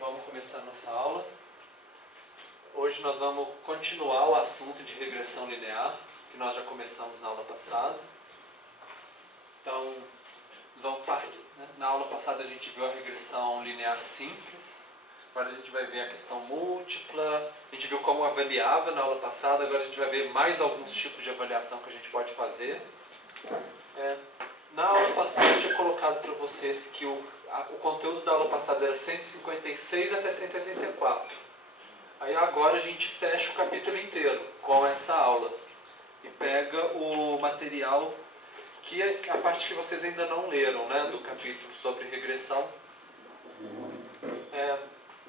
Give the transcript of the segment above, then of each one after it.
Vamos começar a nossa aula. Hoje nós vamos continuar o assunto de regressão linear, que nós já começamos na aula passada. Então, na aula passada a gente viu a regressão linear simples, agora a gente vai ver a questão múltipla, a gente viu como avaliava na aula passada, agora a gente vai ver mais alguns tipos de avaliação que a gente pode fazer. Na aula passada eu tinha colocado para vocês que o conteúdo da aula passada era 156 até 184. Aí agora a gente fecha o capítulo inteiro com essa aula e pega o material, que é a parte que vocês ainda não leram, né, do capítulo sobre regressão.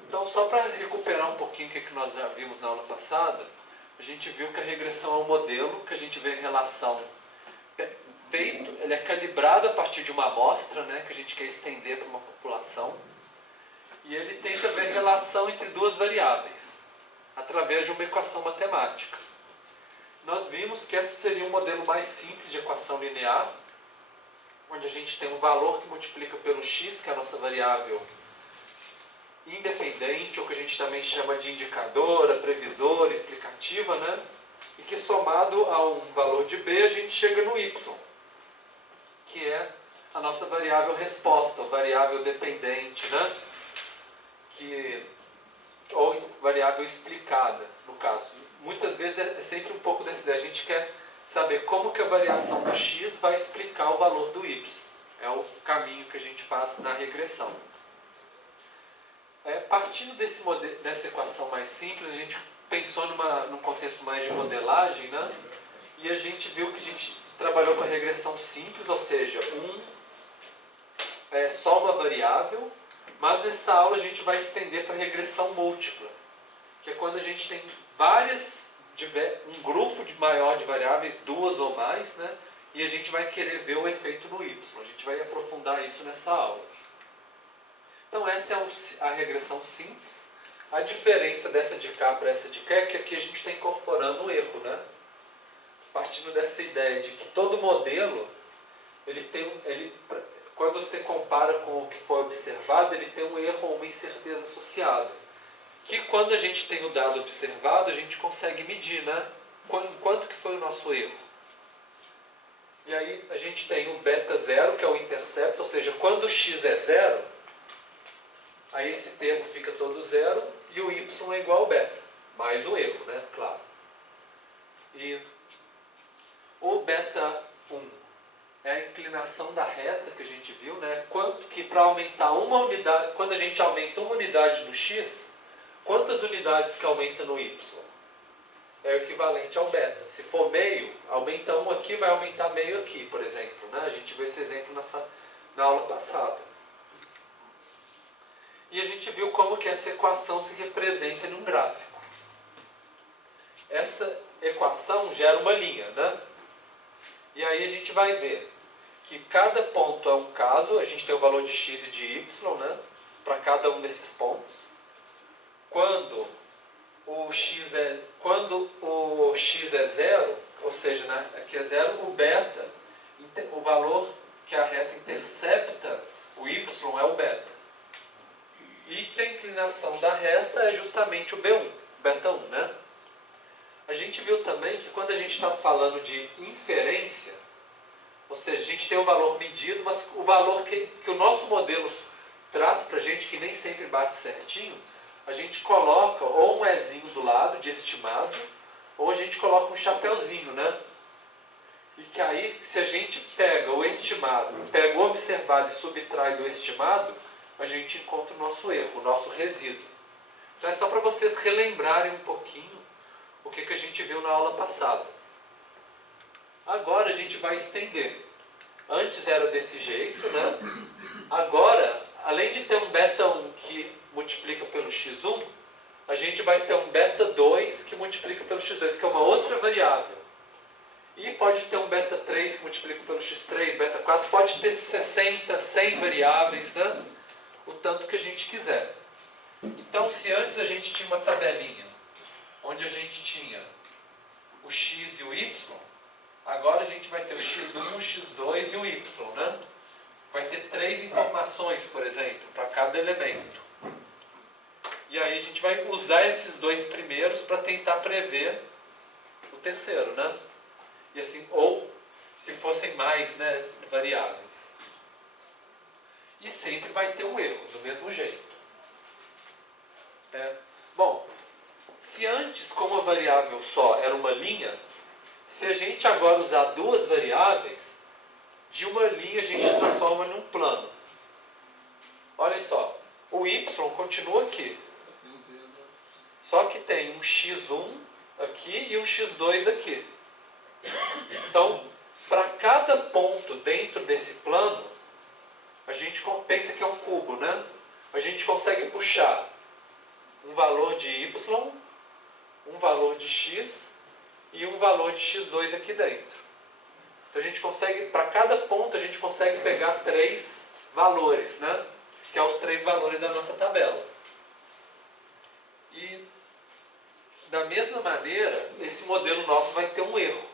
Então, só para recuperar um pouquinho o que nós já vimos na aula passada, a gente viu que a regressão é um modelo que a gente vê em relação ele é calibrado a partir de uma amostra, né, que a gente quer estender para uma população, e ele tenta ver relação entre duas variáveis, através de uma equação matemática. Nós vimos que esse seria um modelo mais simples de equação linear, onde a gente tem um valor que multiplica pelo x, que é a nossa variável independente, ou que a gente também chama de indicadora, previsora, explicativa, né, e que somado a um valor de b, a gente chega no y, que é a nossa variável resposta, ou variável dependente, né? Ou variável explicada, no caso. Muitas vezes é sempre um pouco dessa ideia. A gente quer saber como que a variação do x vai explicar o valor do y. É o caminho que a gente faz na regressão. Partindo dessa equação mais simples, a gente pensou num contexto mais de modelagem, né? E a gente viu que a gente trabalhou com a regressão simples, ou seja, só uma variável, mas nessa aula a gente vai estender para a regressão múltipla, que é quando a gente tem um grupo maior de variáveis, duas ou mais, né, e a gente vai querer ver o efeito no y. A gente vai aprofundar isso nessa aula. Então essa é a regressão simples. A diferença dessa de cá para essa de cá é que aqui a gente está incorporando o erro, né? Partindo dessa ideia de que todo modelo, quando você compara com o que foi observado, ele tem um erro ou uma incerteza associada. Que quando a gente tem o dado observado, a gente consegue medir, né? Quanto que foi o nosso erro. E aí a gente tem o beta zero, que é o intercepto, ou seja, quando o x é zero, aí esse termo fica todo zero, e o y é igual ao beta, mais o erro, né? Claro. E o beta 1 é a inclinação da reta que a gente viu, né? Quanto que para aumentar uma unidade, quando a gente aumenta uma unidade no x, quantas unidades que aumenta no y? É o equivalente ao beta. Se for meio, aumenta um aqui, vai aumentar meio aqui, por exemplo, né? A gente viu esse exemplo na aula passada. E a gente viu como que essa equação se representa num gráfico. Essa equação gera uma linha, né? E aí a gente vai ver que cada ponto é um caso, a gente tem o valor de x e de y, né, para cada um desses pontos. Quando o x é zero, ou seja, né, aqui é zero, o beta, o valor que a reta intercepta, o y é o beta. E que a inclinação da reta é justamente o B1, beta 1, né? A gente viu também que quando a gente está falando de inferência, ou seja, a gente tem o valor medido, mas o valor que o nosso modelo traz para a gente, que nem sempre bate certinho, a gente coloca ou um ezinho do lado de estimado, ou a gente coloca um chapeuzinho, né? E que aí, se a gente pega o estimado, pega o observado e subtrai do estimado, a gente encontra o nosso erro, o nosso resíduo. Então é só para vocês relembrarem um pouquinho o que a gente viu na aula passada. Agora a gente vai estender. Antes era desse jeito, né? Agora, além de ter um beta 1 que multiplica pelo x1, a gente vai ter um beta 2 que multiplica pelo x2, que é uma outra variável. E pode ter um beta 3 que multiplica pelo x3, beta 4, pode ter 60, 100 variáveis, né? O tanto que a gente quiser. Então, se antes a gente tinha uma tabelinha onde a gente tinha o x e o y, agora a gente vai ter o x1, o x2 e o y, né? Vai ter 3 informações, por exemplo, para cada elemento. a gente vai usar esses dois primeiros para tentar prever o terceiro, né? E assim, ou se fossem mais, né, variáveis. E sempre vai ter um erro, do mesmo jeito. Bom, se antes, como a variável só era uma linha, se a gente agora usar duas variáveis, de uma linha a gente transforma num plano. Olhem só, o y continua aqui. Só que tem um x1 aqui e um x2 aqui. Então, para cada ponto dentro desse plano, a gente pensa que é um cubo, né? A gente consegue puxar um valor de y, um valor de x e um valor de x2 aqui dentro. Então a gente consegue, para cada ponto, a gente consegue pegar 3 valores, né? Que é os 3 valores da nossa tabela. E da mesma maneira, esse modelo nosso vai ter um erro.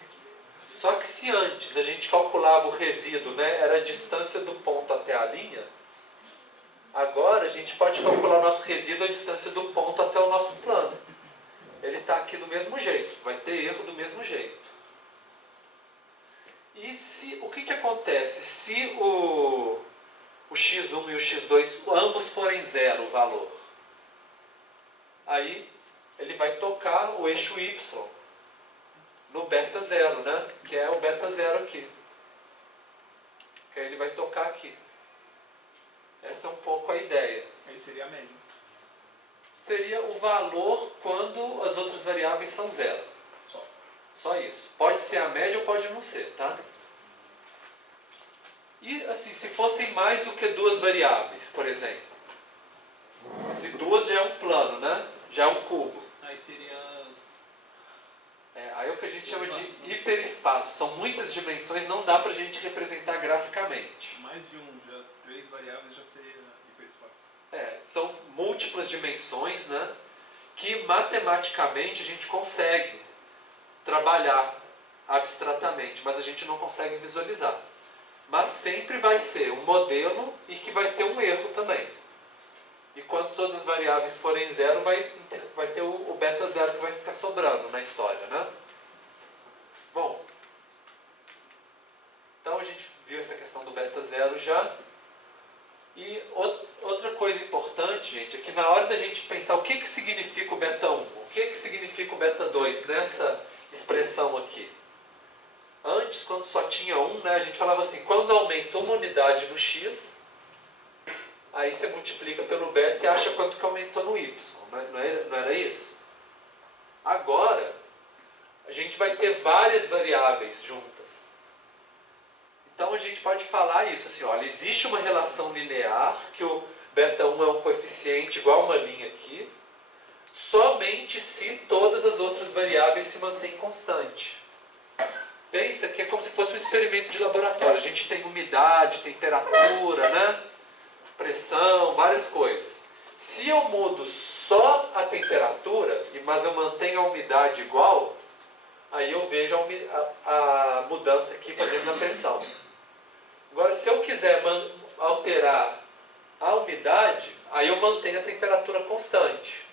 Só que se antes a gente calculava o resíduo, né, era a distância do ponto até a linha, agora a gente pode calcular o nosso resíduo a distância do ponto até o nosso plano. Ele está aqui do mesmo jeito, vai ter erro do mesmo jeito. E o que acontece se o x1 e o x2 ambos forem zero o valor? Aí ele vai tocar o eixo y no beta zero, né? Que é o beta zero aqui. Que aí ele vai tocar aqui. Essa é um pouco a ideia. Aí seria a média. Seria o valor quando as outras variáveis são zero. Só isso. Pode ser a média ou pode não ser, tá? E assim, se fossem mais do que duas variáveis, por exemplo. Se duas já é um plano, né? Já é um cubo. Aí teria... Aí é o que a gente chama de hiperespaço. São muitas dimensões, não dá pra gente representar graficamente. Mais de já 3 variáveis já seria hiperespaço. São múltiplas dimensões, né? Que matematicamente a gente consegue trabalhar abstratamente, mas a gente não consegue visualizar. Mas sempre vai ser um modelo e que vai ter um erro também. E quando todas as variáveis forem zero, vai ter o beta zero que vai ficar sobrando na história, né? Bom, então a gente viu essa questão do beta zero já. E outra coisa importante, gente, é que na hora da gente pensar o que significa o beta 1, o que significa o beta 2 nessa expressão aqui. Antes, quando só tinha 1, né, a gente falava assim, quando aumenta uma unidade no x, aí você multiplica pelo beta e acha quanto que aumentou no y. Não era isso? Agora, a gente vai ter várias variáveis juntas. Então a gente pode falar isso, assim, olha, existe uma relação linear, que o beta 1 é um coeficiente igual a uma linha aqui, somente se todas as outras variáveis se mantêm constante. Pensa que é como se fosse um experimento de laboratório. A gente tem umidade, temperatura, né? Pressão, várias coisas. Se eu mudo só a temperatura, mas eu mantenho a umidade igual, aí eu vejo a mudança aqui para dentro da pressão. Agora, se eu quiser alterar a umidade, aí eu mantenho a temperatura constante,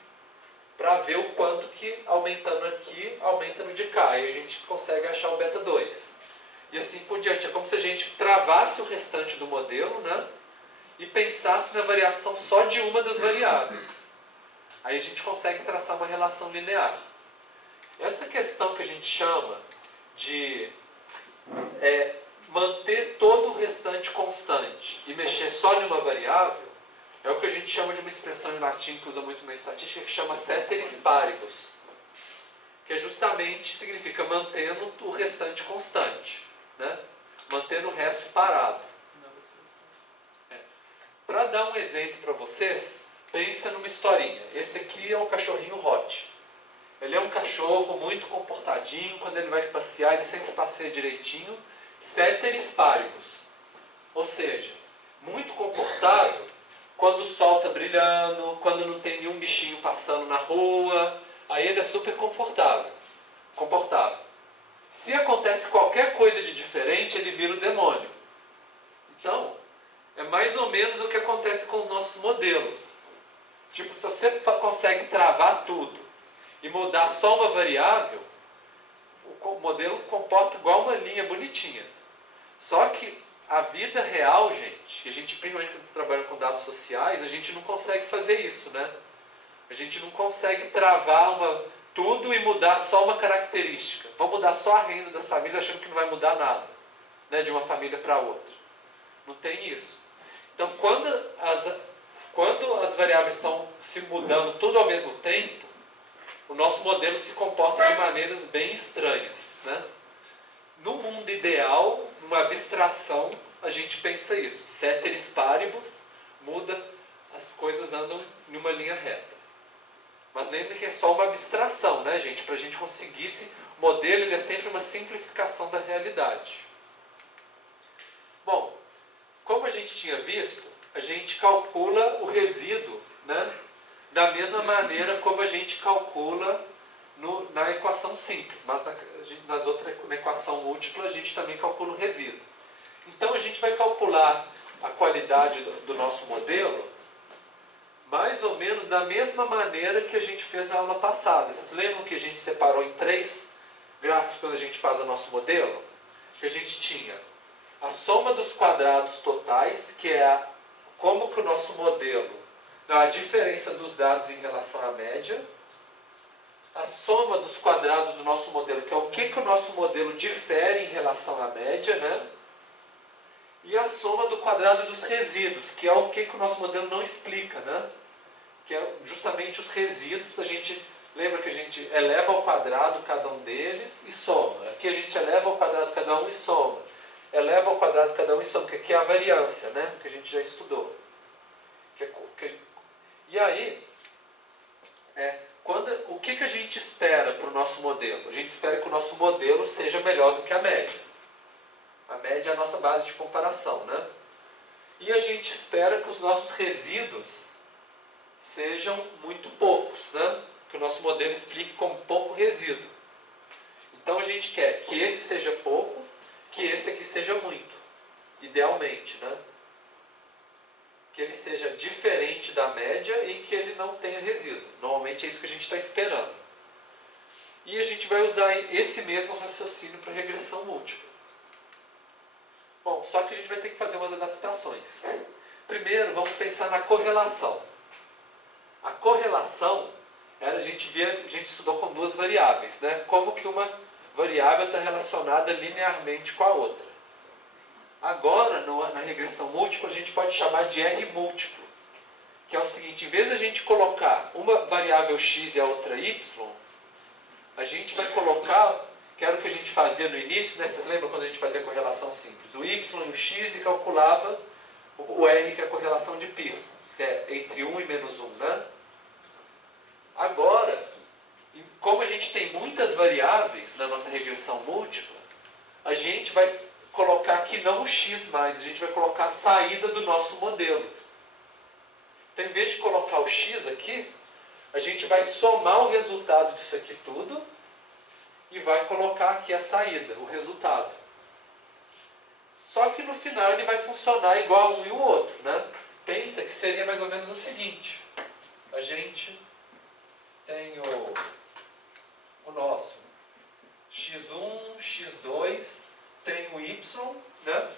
para ver o quanto que aumentando aqui, aumenta no de cá. Aí a gente consegue achar o beta 2. E assim por diante. É como se a gente travasse o restante do modelo, né? E pensasse na variação só de uma das variáveis. Aí a gente consegue traçar uma relação linear. Essa questão que a gente chama de manter todo o restante constante e mexer só em uma variável, é o que a gente chama de uma expressão em latim que usa muito na estatística, que chama ceteris paribus, que justamente significa mantendo o restante constante, né? Mantendo o resto parado. Para dar um exemplo para vocês, pensa numa historinha. Esse aqui é o cachorrinho Hot. Ele é um cachorro muito comportadinho, quando ele vai passear, ele sempre passeia direitinho, ceteris paribus. Ou seja, muito comportado quando o sol está brilhando, quando não tem nenhum bichinho passando na rua, aí ele é super comportável. Se acontece qualquer coisa de diferente, ele vira o demônio. Então, é mais ou menos o que acontece com os nossos modelos. Tipo, se você consegue travar tudo e mudar só uma variável, o modelo comporta igual uma linha bonitinha. Só que a vida real, gente, principalmente quando trabalha com dados sociais, a gente não consegue fazer isso, né? A gente não consegue travar tudo e mudar só uma característica. Vamos mudar só a renda das famílias achando que não vai mudar nada, né, de uma família para outra. Não tem isso. Então, quando as variáveis estão se mudando tudo ao mesmo tempo, o nosso modelo se comporta de maneiras bem estranhas, né? No mundo ideal, numa abstração, a gente pensa isso. Ceteris paribus, muda, as coisas andam em uma linha reta. Mas lembre que é só uma abstração, né, gente? Para a gente conseguir o modelo, ele é sempre uma simplificação da realidade. Bom, como a gente tinha visto, a gente calcula o resíduo, né, da mesma maneira como a gente calcula na equação simples, mas na equação múltipla a gente também calcula o resíduo. Então a gente vai calcular a qualidade do nosso modelo mais ou menos da mesma maneira que a gente fez na aula passada. Vocês lembram que a gente separou em 3 gráficos quando a gente faz o nosso modelo? Que a gente tinha a soma dos quadrados totais, que é como que o nosso modelo dá a diferença dos dados em relação à média, a soma dos quadrados do nosso modelo, que é o que o nosso modelo difere em relação à média, né? E a soma do quadrado dos resíduos, que é o que o nosso modelo não explica, né? Que é justamente os resíduos. A gente lembra que a gente eleva ao quadrado cada um deles e soma. Aqui a gente eleva ao quadrado cada um e soma. Eleva ao quadrado cada um e soma, que aqui é a variância, né? Que a gente já estudou. E aí, o que a gente espera para o nosso modelo? A gente espera que o nosso modelo seja melhor do que a média. A média é a nossa base de comparação, né? E a gente espera que os nossos resíduos sejam muito poucos, né? Que o nosso modelo explique como pouco resíduo. Então a gente quer que esse seja pouco, que esse aqui seja muito, idealmente, né? Que ele seja diferente da média e que ele não tenha resíduo. Normalmente é isso que a gente está esperando. E a gente vai usar esse mesmo raciocínio para regressão múltipla. Bom, só que a gente vai ter que fazer umas adaptações. Primeiro, vamos pensar na correlação. A correlação, a gente estudou com 2 variáveis, né? Como que uma variável está relacionada linearmente com a outra. Agora, na regressão múltipla, a gente pode chamar de R múltiplo, que é o seguinte: em vez de a gente colocar uma variável x e a outra y, a gente vai colocar, que era o que a gente fazia no início, né? Vocês lembram quando a gente fazia a correlação simples? O y e o x e calculava o R, que é a correlação de Pearson, que é entre 1 e menos 1, né? Agora, como a gente tem muitas variáveis na nossa regressão múltipla, a gente vai colocar aqui não o x mais, a gente vai colocar a saída do nosso modelo. Então, em vez de colocar o x aqui, a gente vai somar o resultado disso aqui tudo e vai colocar aqui a saída, o resultado. Só que no final ele vai funcionar igual um e o outro, né? Pensa que seria mais ou menos o seguinte: a gente tem o nosso x1, x2, tem o y, né?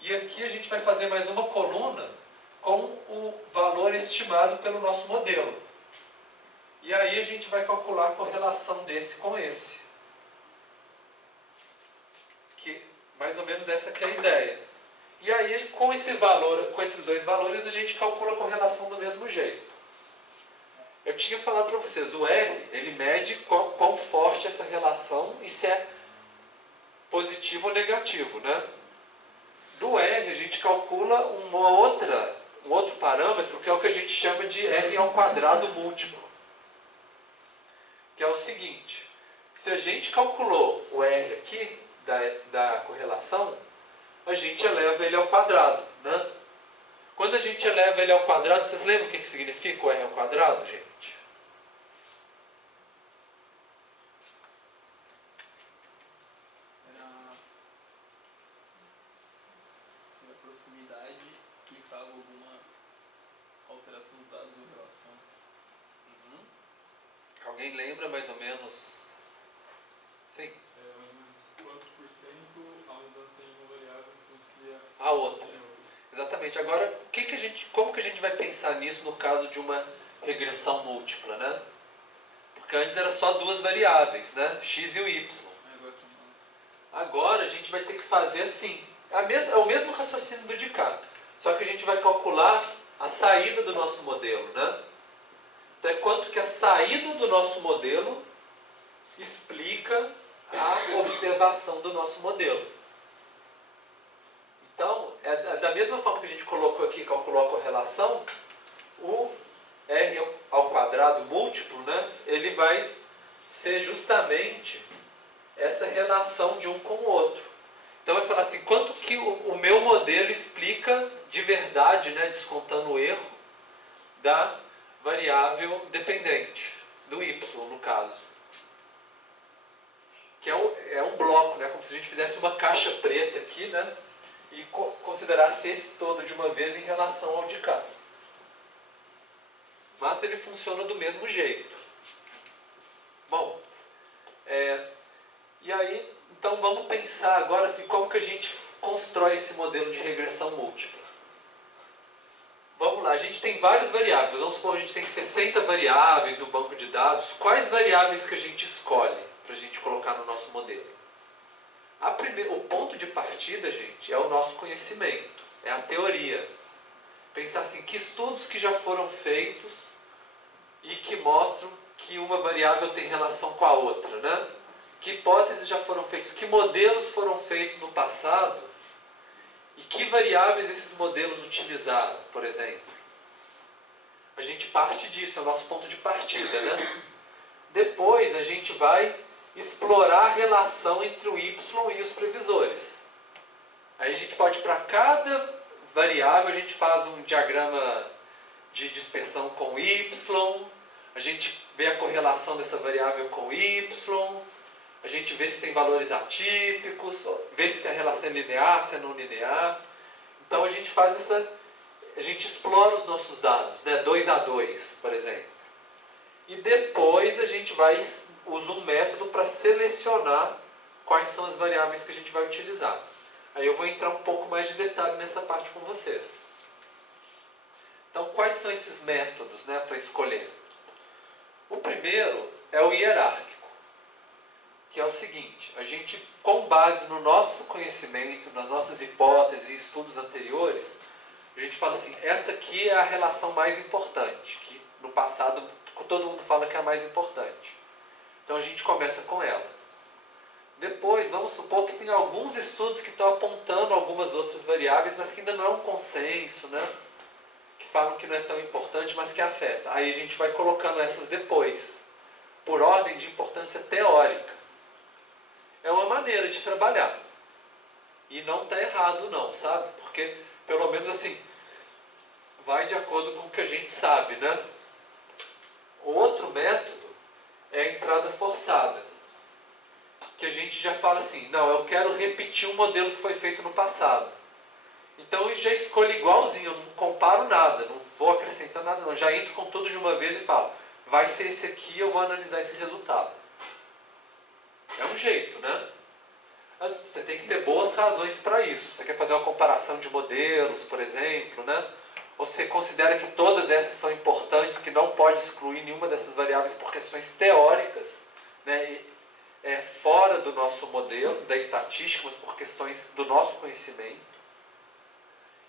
E aqui a gente vai fazer mais uma coluna com o valor estimado pelo nosso modelo. E aí a gente vai calcular a correlação desse com esse. Que mais ou menos essa que é a ideia. E aí com esses 2 valores a gente calcula a correlação do mesmo jeito. Eu tinha falado para vocês, o R, ele mede quão forte é essa relação e se é positivo ou negativo, né? Do R a gente calcula um outro parâmetro, que é o que a gente chama de R ao quadrado múltiplo. Que é o seguinte: se a gente calculou o R aqui, da correlação, a gente eleva ele ao quadrado, né? Quando a gente eleva ele ao quadrado, vocês lembram o que significa o R ao quadrado, gente? Se a proximidade explicava alguma alteração dos dados ou relação. Alguém lembra mais ou menos? Sim. Mais ou menos quantos por cento a mudança em uma variável influencia a outra. Exatamente. Agora, como que a gente vai pensar nisso no caso de uma regressão múltipla, né? Porque antes era só duas variáveis, né? X e o Y. Agora a gente vai ter que fazer assim. É o mesmo raciocínio do de cá. Só que a gente vai calcular a saída do nosso modelo, né? Então é quanto que a saída do nosso modelo explica a observação do nosso modelo. Então, da mesma forma que a gente colocou aqui, calculou a correlação, o R ao quadrado múltiplo, né, ele vai ser justamente essa relação de um com o outro. Então vai falar assim, quanto que o meu modelo explica de verdade, né, descontando o erro, da variável dependente, do Y no caso. Que é um bloco, né, como se a gente fizesse uma caixa preta aqui, né, e considerasse esse todo de uma vez em relação ao de cá. Mas ele funciona do mesmo jeito. Bom, e aí, então vamos pensar agora assim, como que a gente constrói esse modelo de regressão múltipla. Vamos lá, a gente tem várias variáveis. Vamos supor que a gente tem 60 variáveis no banco de dados. Quais variáveis que a gente escolhe para a gente colocar no nosso modelo? O ponto de partida, gente, é o nosso conhecimento, é a teoria. Pensar assim, que estudos que já foram feitos e que mostram que uma variável tem relação com a outra, né? Que hipóteses já foram feitas, que modelos foram feitos no passado e que variáveis esses modelos utilizaram, por exemplo. A gente parte disso, é o nosso ponto de partida, né? Depois a gente vai explorar a relação entre o Y e os previsores. Aí a gente pode, para cada variável, a gente faz um diagrama de dispersão com Y, a gente vê a correlação dessa variável com Y, a gente vê se tem valores atípicos, vê se a relação é linear, se é não linear. Então a gente faz a gente explora os nossos dados, né? 2 a 2, por exemplo. E depois a gente usa um método para selecionar quais são as variáveis que a gente vai utilizar. Aí eu vou entrar um pouco mais de detalhe nessa parte com vocês. Então, quais são esses métodos, né, para escolher? O primeiro é o hierárquico, que é o seguinte: a gente, com base no nosso conhecimento, nas nossas hipóteses e estudos anteriores, a gente fala assim, essa aqui é a relação mais importante, que no passado todo mundo fala que é a mais importante. Então a gente começa com ela. Depois, vamos supor que tem alguns estudos que estão apontando algumas outras variáveis, mas que ainda não é um consenso, né? Que falam que não é tão importante, mas que afeta. Aí a gente vai colocando essas depois, por ordem de importância teórica. É uma maneira de trabalhar. E não está errado não, sabe? Porque, pelo menos assim, vai de acordo com o que a gente sabe, né? O outro método é a entrada forçada, que a gente já fala assim, não, eu quero repetir um modelo que foi feito no passado. Então eu já escolho igualzinho, eu não comparo nada, não vou acrescentar nada, não. Já entro com tudo de uma vez e falo, vai ser esse aqui, eu vou analisar esse resultado. É um jeito, né? Mas você tem que ter boas razões para isso. Você quer fazer uma comparação de modelos, por exemplo, né? Ou você considera que todas essas são importantes, que não pode excluir nenhuma dessas variáveis por questões teóricas, né? Fora do nosso modelo, da estatística, mas por questões do nosso conhecimento.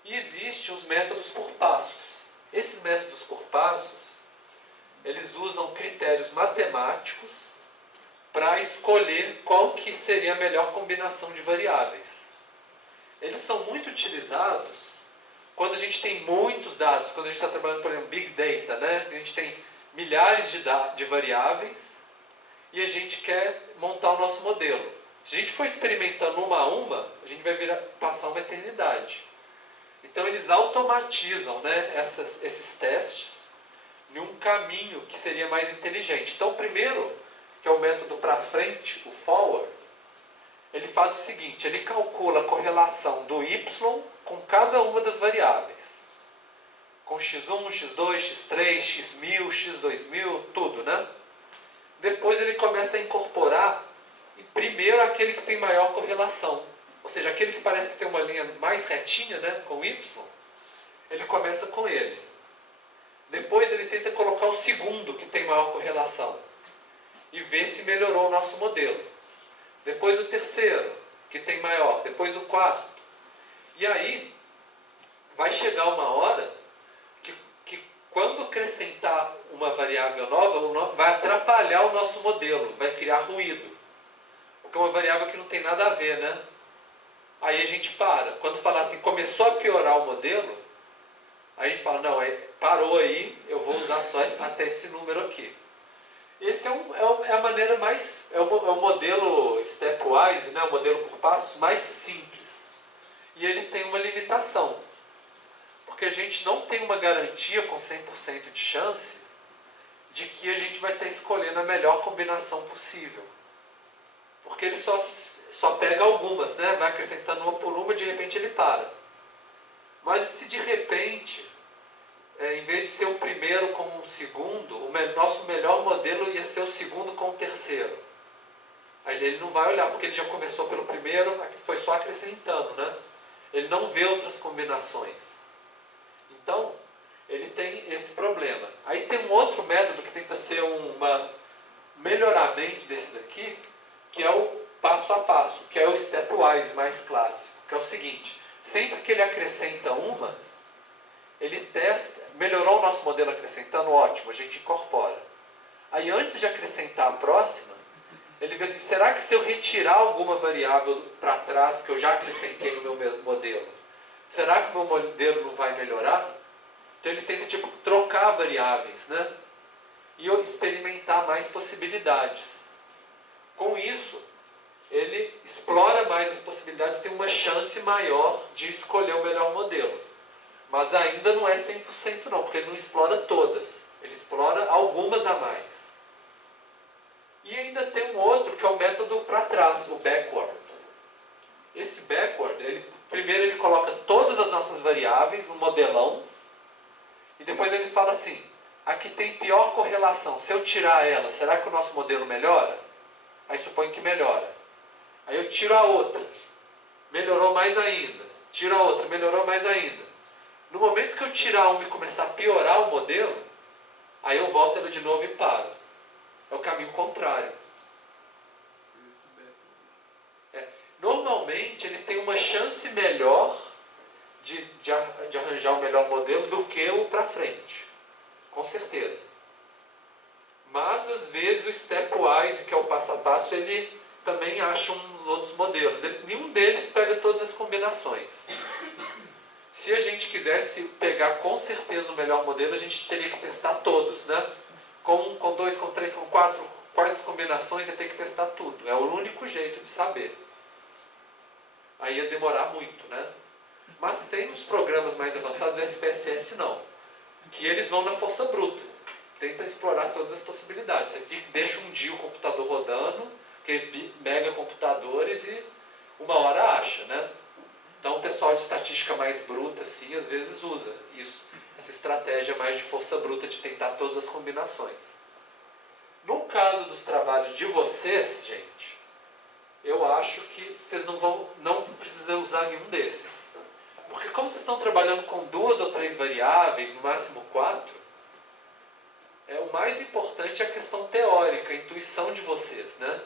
E existem os métodos por passos. Esses métodos por passos, eles usam critérios matemáticos para escolher qual que seria a melhor combinação de variáveis. Eles são muito utilizados quando a gente tem muitos dados, quando a gente está trabalhando, por exemplo, Big Data, né? A gente tem milhares de variáveis e a gente quer montar o nosso modelo. Se a gente for experimentando uma a uma, a gente vai passar uma eternidade. Então eles automatizam, né, esses testes em um caminho que seria mais inteligente. Então o primeiro, que é o método para frente, o forward, ele faz o seguinte, ele calcula a correlação do Y com cada uma das variáveis. Com x1, x2, x3, x1000, x2000, tudo, né? Depois ele começa a incorporar, primeiro, aquele que tem maior correlação. Ou seja, aquele que parece que tem uma linha mais retinha, né, com Y, ele começa com ele. Depois ele tenta colocar o segundo que tem maior correlação e ver se melhorou o nosso modelo. Depois o terceiro, que tem maior. Depois o quarto. E aí, vai chegar uma hora que quando acrescentar uma variável nova, vai atrapalhar o nosso modelo, vai criar ruído. Porque é uma variável que não tem nada a ver, né? Aí a gente para. Quando falar assim, começou a piorar o modelo, aí a gente fala, não, parou aí, eu vou usar só até esse número aqui. Esse é a maneira mais, é o modelo stepwise, né? O modelo por passos mais simples. E ele tem uma limitação. Porque a gente não tem uma garantia com 100% de chance de que a gente vai estar escolhendo a melhor combinação possível. Porque ele só pega algumas, né? Vai acrescentando uma por uma, de repente ele para. Mas se de repente, em vez de ser o primeiro com o segundo, o nosso melhor modelo ia ser o segundo com o terceiro. Aí ele não vai olhar, porque ele já começou pelo primeiro, foi só acrescentando, né? Ele não vê outras combinações. Então, ele tem esse problema. Aí tem um outro método que tenta ser um melhoramento desse daqui, que é o passo a passo, que é o stepwise mais clássico, que é o seguinte: sempre que ele acrescenta uma, ele testa, melhorou o nosso modelo acrescentando, ótimo, a gente incorpora. Aí antes de acrescentar a próxima, ele vê assim, será que se eu retirar alguma variável para trás que eu já acrescentei no meu modelo, será que o meu modelo não vai melhorar? Então ele tenta trocar variáveis, né? E experimentar mais possibilidades. Com isso, ele explora mais as possibilidades, tem uma chance maior de escolher o melhor modelo. Mas ainda não é 100% não, porque ele não explora todas. Ele explora algumas a mais. E ainda tem um outro, que é o método para trás, o backward. Esse backward, primeiro ele coloca todas as nossas variáveis, um modelão, e depois ele fala assim, aqui tem pior correlação, se eu tirar ela, será que o nosso modelo melhora? Aí supõe que melhora. Aí eu tiro a outra, melhorou mais ainda. Tiro a outra, melhorou mais ainda. No momento que eu tirar uma e começar a piorar o modelo, aí eu volto ela de novo e paro. É o caminho contrário. Normalmente ele tem uma chance melhor de arranjar o melhor modelo do que o para frente. Com certeza. Mas às vezes o stepwise, que é o passo a passo, ele também acha uns outros modelos. Nenhum deles pega todas as combinações. Se a gente quisesse pegar com certeza o melhor modelo, a gente teria que testar todos, né? Com 1, com 2, com 3, com 4, quais as combinações, ia ter que testar tudo. É o único jeito de saber. Aí ia demorar muito, né? Mas tem uns programas mais avançados, o SPSS não, que eles vão na força bruta. Tenta explorar todas as possibilidades. Você deixa um dia o computador rodando, aqueles mega computadores, e uma hora acha, né? Então o pessoal de estatística mais bruta, assim, às vezes usa isso, essa estratégia mais de força bruta de tentar todas as combinações. No caso dos trabalhos de vocês, gente, eu acho que vocês não precisam usar nenhum desses. Porque como vocês estão trabalhando com 2 ou 3 variáveis, no máximo 4, o mais importante é a questão teórica, a intuição de vocês, né?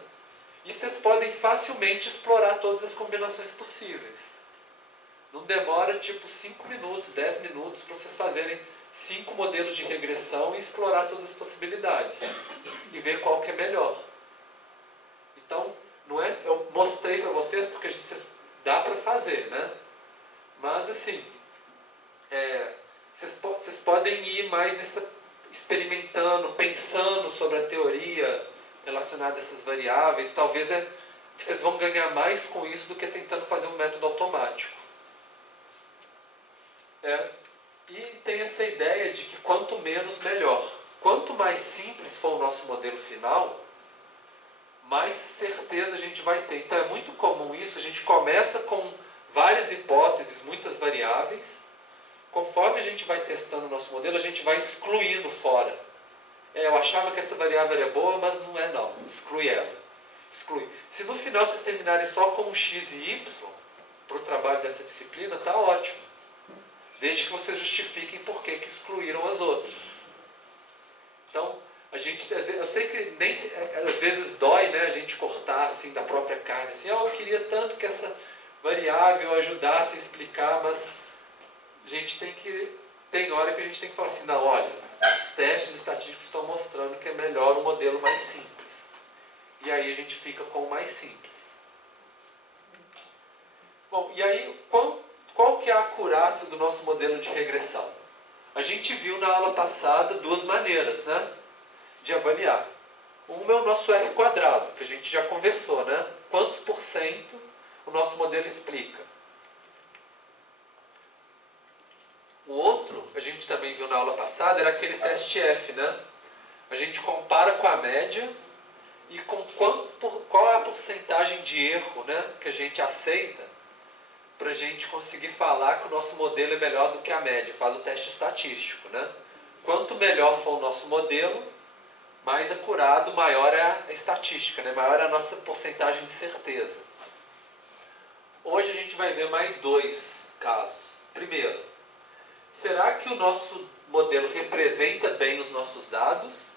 E vocês podem facilmente explorar todas as combinações possíveis. Não demora tipo 5 minutos, 10 minutos para vocês fazerem 5 modelos de regressão e explorar todas as possibilidades. E ver qual que é melhor. Então, não é, eu mostrei para vocês porque dá para fazer, né? Mas assim, vocês podem ir mais experimentando, pensando sobre a teoria relacionada a essas variáveis. Talvez vocês vão ganhar mais com isso do que tentando fazer um método automático. E tem essa ideia de que quanto menos, melhor. Quanto mais simples for o nosso modelo final, mais certeza a gente vai ter. Então é muito comum isso, a gente começa com várias hipóteses, muitas variáveis. Conforme a gente vai testando o nosso modelo, a gente vai excluindo fora. Eu achava que essa variável era boa, mas não é não. Exclui ela. Exclui. Se no final vocês terminarem só com x e y, para o trabalho dessa disciplina, está ótimo. Desde que vocês justifiquem por que excluíram as outras. Então, eu sei que nem, às vezes dói, né, a gente cortar assim, da própria carne. Assim, eu queria tanto que essa variável ajudasse a explicar, mas a gente tem hora que a gente tem que falar assim, não, olha, os testes estatísticos estão mostrando que é melhor o modelo mais simples. E aí a gente fica com o mais simples. Bom, e aí, qual que é a acurácia do nosso modelo de regressão? A gente viu na aula passada duas maneiras, né, de avaliar. Uma é o nosso R quadrado, que a gente já conversou, né? Quantos por cento o nosso modelo explica? O outro, a gente também viu na aula passada, era aquele teste F, né? A gente compara com a média e com qual é a porcentagem de erro, né, que a gente aceita para a gente conseguir falar que o nosso modelo é melhor do que a média. Faz o teste estatístico, né? Quanto melhor for o nosso modelo, mais acurado, maior é a estatística, né? Maior é a nossa porcentagem de certeza. Hoje a gente vai ver mais dois casos. Primeiro, será que o nosso modelo representa bem os nossos dados?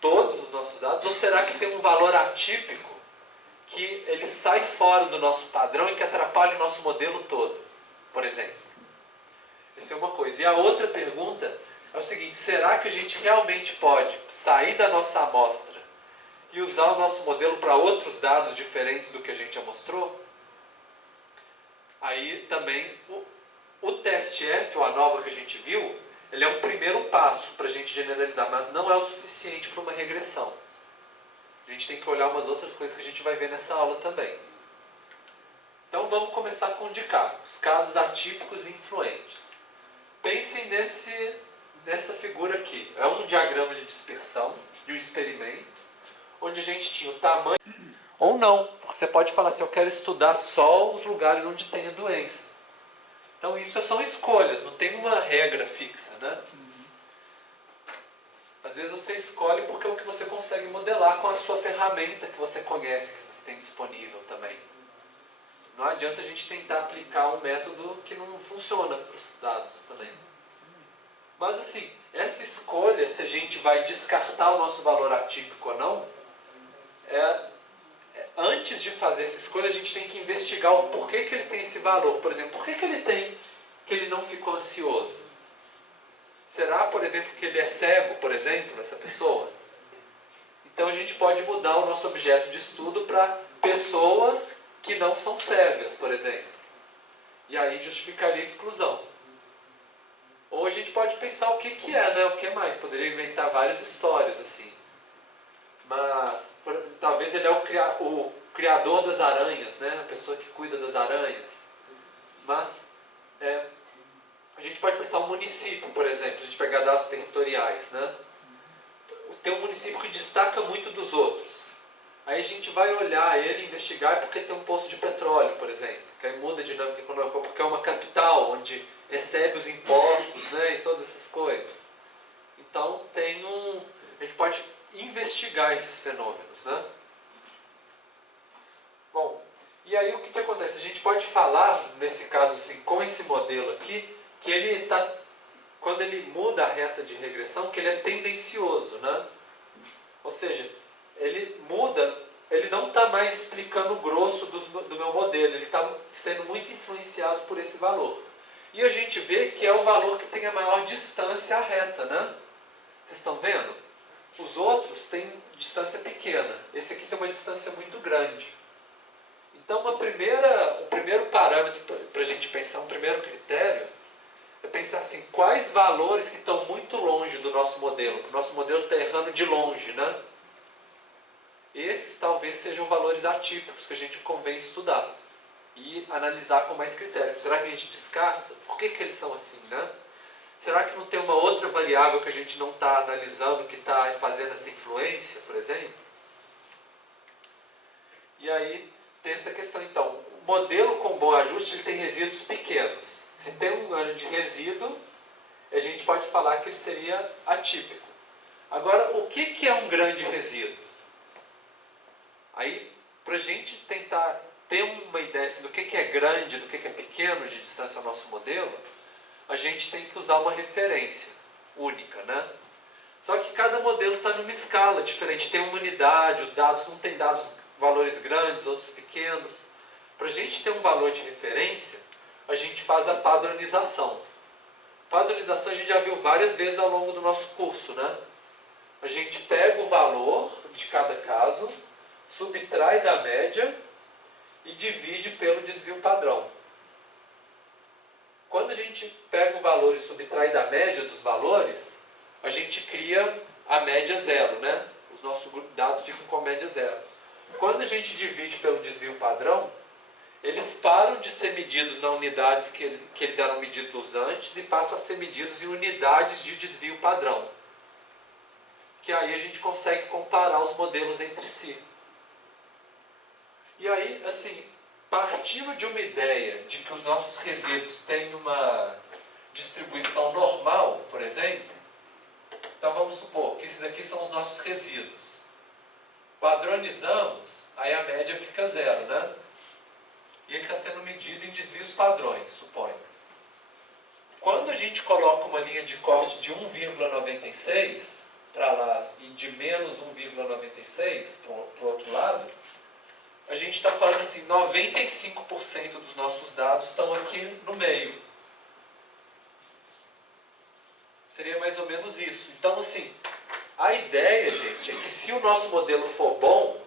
Todos os nossos dados? Ou será que tem um valor atípico que ele sai fora do nosso padrão e que atrapalha o nosso modelo todo, por exemplo? Essa é uma coisa. E a outra pergunta é o seguinte, será que a gente realmente pode sair da nossa amostra e usar o nosso modelo para outros dados diferentes do que a gente já mostrou? Aí também o teste F, ou a nova que a gente viu, ele é um primeiro passo para a gente generalizar, mas não é o suficiente para uma regressão. A gente tem que olhar umas outras coisas que a gente vai ver nessa aula também. Então vamos começar com de cá, os casos atípicos e influentes. Pensem nessa figura aqui. É um diagrama de dispersão de um experimento, onde a gente tinha o tamanho... Ou não, porque você pode falar assim, eu quero estudar só os lugares onde tem a doença. Então isso são escolhas, não tem uma regra fixa, né? Às vezes você escolhe porque é o que você consegue modelar com a sua ferramenta que você conhece, que você tem disponível também. Não adianta a gente tentar aplicar um método que não funciona para os dados também. Mas assim, essa escolha, se a gente vai descartar o nosso valor atípico ou não, antes de fazer essa escolha, a gente tem que investigar o porquê que ele tem esse valor. Por exemplo, por que ele não ficou ansioso? Será, por exemplo, que ele é cego, por exemplo, essa pessoa? Então a gente pode mudar o nosso objeto de estudo para pessoas que não são cegas, por exemplo. E aí justificaria a exclusão. Ou a gente pode pensar o que é, né? O que mais? Poderia inventar várias histórias assim. Mas talvez ele é o criador das aranhas, né? A pessoa que cuida das aranhas. Mas a gente pode pensar um município, por exemplo, a gente pegar dados territoriais, né? Tem um município que destaca muito dos outros. Aí a gente vai olhar ele, investigar porque tem um poço de petróleo, por exemplo. Que aí muda a dinâmica econômica, porque é uma capital onde recebe os impostos, né? E todas essas coisas. Então a gente pode investigar esses fenômenos, né? Bom, e aí o que acontece? A gente pode falar, nesse caso assim, com esse modelo aqui, que ele está, quando ele muda a reta de regressão, que ele é tendencioso, né? Ou seja, ele muda, ele não está mais explicando o grosso do meu modelo, ele está sendo muito influenciado por esse valor. E a gente vê que é o valor que tem a maior distância à reta, né? Vocês estão vendo? Os outros têm distância pequena, esse aqui tem uma distância muito grande. Então o primeiro parâmetro para a gente pensar, um primeiro critério, é pensar assim, quais valores que estão muito longe do nosso modelo, que o nosso modelo está errando de longe, né? Esses talvez sejam valores atípicos que a gente convém estudar e analisar com mais critério. Será que a gente descarta? Por que eles são assim, né? Será que não tem uma outra variável que a gente não está analisando, que está fazendo essa influência, por exemplo? E aí tem essa questão, então, o modelo com bom ajuste ele tem resíduos pequenos. Se tem um grande resíduo, a gente pode falar que ele seria atípico. Agora, o que é um grande resíduo? Aí, para a gente tentar ter uma ideia assim, do que é grande, do que é pequeno de distância ao nosso modelo, a gente tem que usar uma referência única, né? Só que cada modelo está numa escala diferente, tem uma unidade, os dados não têm valores grandes, outros pequenos. Para a gente ter um valor de referência, a gente faz a padronização. Padronização a gente já viu várias vezes ao longo do nosso curso, né? A gente pega o valor de cada caso, subtrai da média e divide pelo desvio padrão. Quando a gente pega o valor e subtrai da média dos valores, a gente cria a média zero, né? Os nossos dados ficam com a média zero. Quando a gente divide pelo desvio padrão, eles param de ser medidos nas unidades que eles eram medidos antes e passam a ser medidos em unidades de desvio padrão. Que aí a gente consegue comparar os modelos entre si. E aí, assim, partindo de uma ideia de que os nossos resíduos têm uma distribuição normal, por exemplo, então vamos supor que esses aqui são os nossos resíduos. Padronizamos, aí a média fica zero, né? E ele está sendo medido em desvios padrões, suponho. Quando a gente coloca uma linha de corte de 1,96 para lá e de menos 1,96 para o outro lado, a gente está falando assim, 95% dos nossos dados estão aqui no meio. Seria mais ou menos isso. Então, assim, a ideia, gente, é que se o nosso modelo for bom,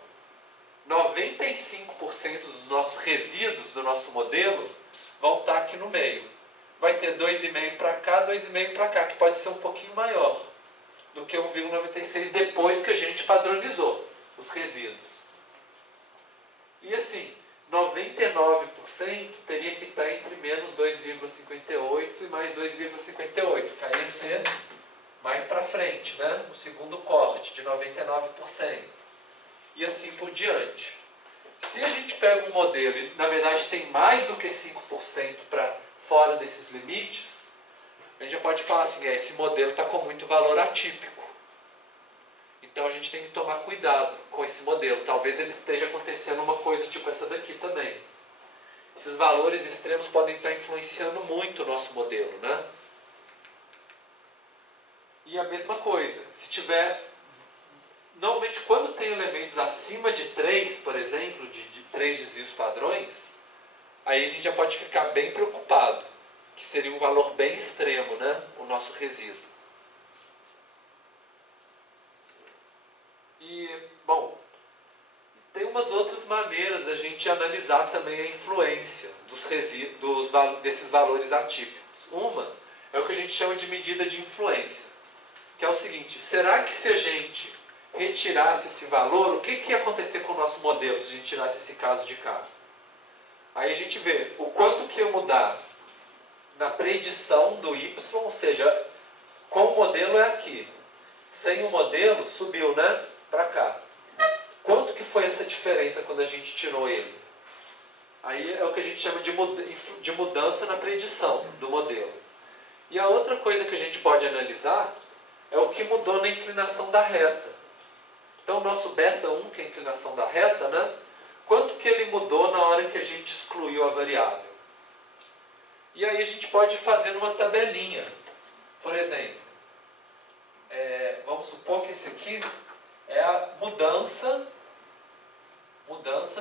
95% dos nossos resíduos do nosso modelo vão estar aqui no meio. Vai ter 2,5 para cá, 2,5 para cá, que pode ser um pouquinho maior do que 1,96 depois que a gente padronizou os resíduos. E assim, 99% teria que estar entre menos 2,58 e mais 2,58. Ficaria ser mais para frente, né? O segundo corte de 99%. E assim por diante. Se a gente pega um modelo e na verdade tem mais do que 5% para fora desses limites, a gente já pode falar assim, esse modelo está com muito valor atípico. Então a gente tem que tomar cuidado com esse modelo. Talvez ele esteja acontecendo uma coisa tipo essa daqui também. Esses valores extremos podem estar influenciando muito o nosso modelo, né? E a mesma coisa, se tiver... Normalmente quando tem elementos acima de 3, por exemplo, de 3 desvios padrões, aí a gente já pode ficar bem preocupado, que seria um valor bem extremo, né? O nosso resíduo. E, bom, tem umas outras maneiras da gente analisar também a influência dos resíduos, desses valores atípicos. Uma é o que a gente chama de medida de influência, que é o seguinte, será que se a gente retirasse esse valor, o que ia acontecer com o nosso modelo se a gente tirasse esse caso de cá? Aí a gente vê o quanto que ia mudar na predição do y, ou seja, com o modelo é aqui. Sem o modelo, subiu, né? Para cá. Quanto que foi essa diferença quando a gente tirou ele? Aí é o que a gente chama de mudança na predição do modelo. E a outra coisa que a gente pode analisar é o que mudou na inclinação da reta. Então o nosso beta1, que é a inclinação da reta, né? Quanto que ele mudou na hora que a gente excluiu a variável? E aí a gente pode fazer uma tabelinha. Por exemplo, vamos supor que esse aqui é a mudança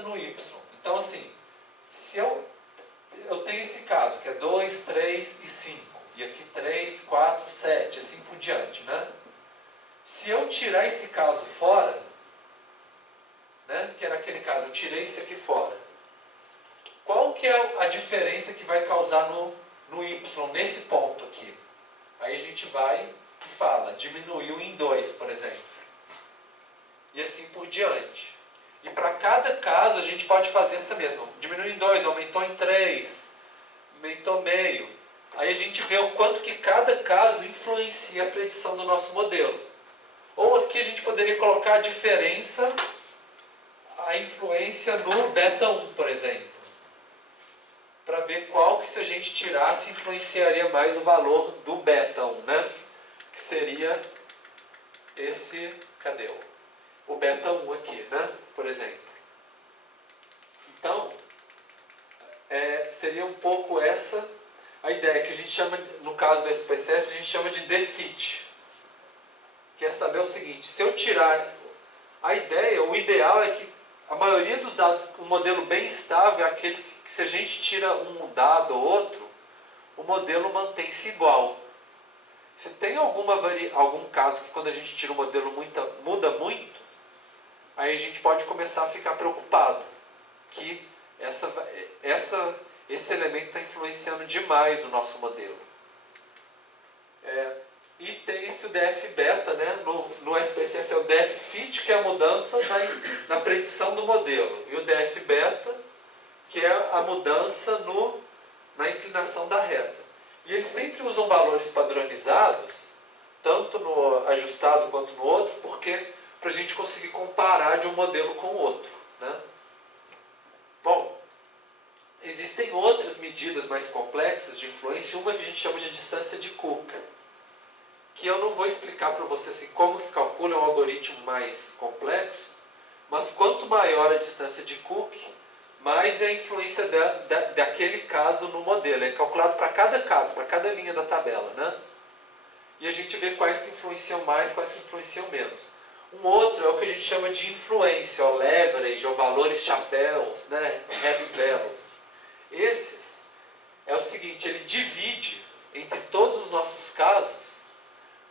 no y. Então assim, se eu tenho esse caso, que é 2, 3 e 5, e aqui 3, 4, 7, assim por diante, né? Se eu tirar esse caso fora, né, que era aquele caso, eu tirei esse aqui fora, qual que é a diferença que vai causar no y, nesse ponto aqui? Aí a gente vai e fala, diminuiu em 2, por exemplo. E assim por diante. E para cada caso a gente pode fazer essa mesma. Diminuiu em 2, aumentou em 3, aumentou meio. Aí a gente vê o quanto que cada caso influencia a predição do nosso modelo. Ou aqui a gente poderia colocar a diferença, a influência no beta1, por exemplo. Para ver qual que se a gente tirasse influenciaria mais o valor do beta1, né? Que seria cadê o beta 1 aqui, né? Por exemplo. Então, seria um pouco essa a ideia que a gente chama, no caso do SPSS, a gente chama de defeat. Que é saber o seguinte, se eu tirar a ideia, o ideal é que a maioria dos dados, um modelo bem estável é aquele que se a gente tira um dado ou outro, o modelo mantém-se igual. Se tem algum caso que quando a gente tira o modelo muda muito, aí a gente pode começar a ficar preocupado que esse elemento está influenciando demais o nosso modelo. E tem esse DF beta, né? No SPSS é o DF fit, que é a mudança na predição do modelo, e o DF beta, que é a mudança na inclinação da reta. E eles sempre usam valores padronizados, tanto no ajustado quanto no outro, porque para a gente conseguir comparar de um modelo com o outro, né? Bom, existem outras medidas mais complexas de influência, uma que a gente chama de distância de Cook, que eu não vou explicar para você assim, como que calcula, é um algoritmo mais complexo, mas quanto maior a distância de Cook, mais é a influência daquele caso no modelo. É calculado para cada caso, para cada linha da tabela, né? E a gente vê quais que influenciam mais, quais que influenciam menos. Um outro é o que a gente chama de influência, ou leverage, ou valores chapéus, né? Head values. Esses é o seguinte, ele divide entre todos os nossos casos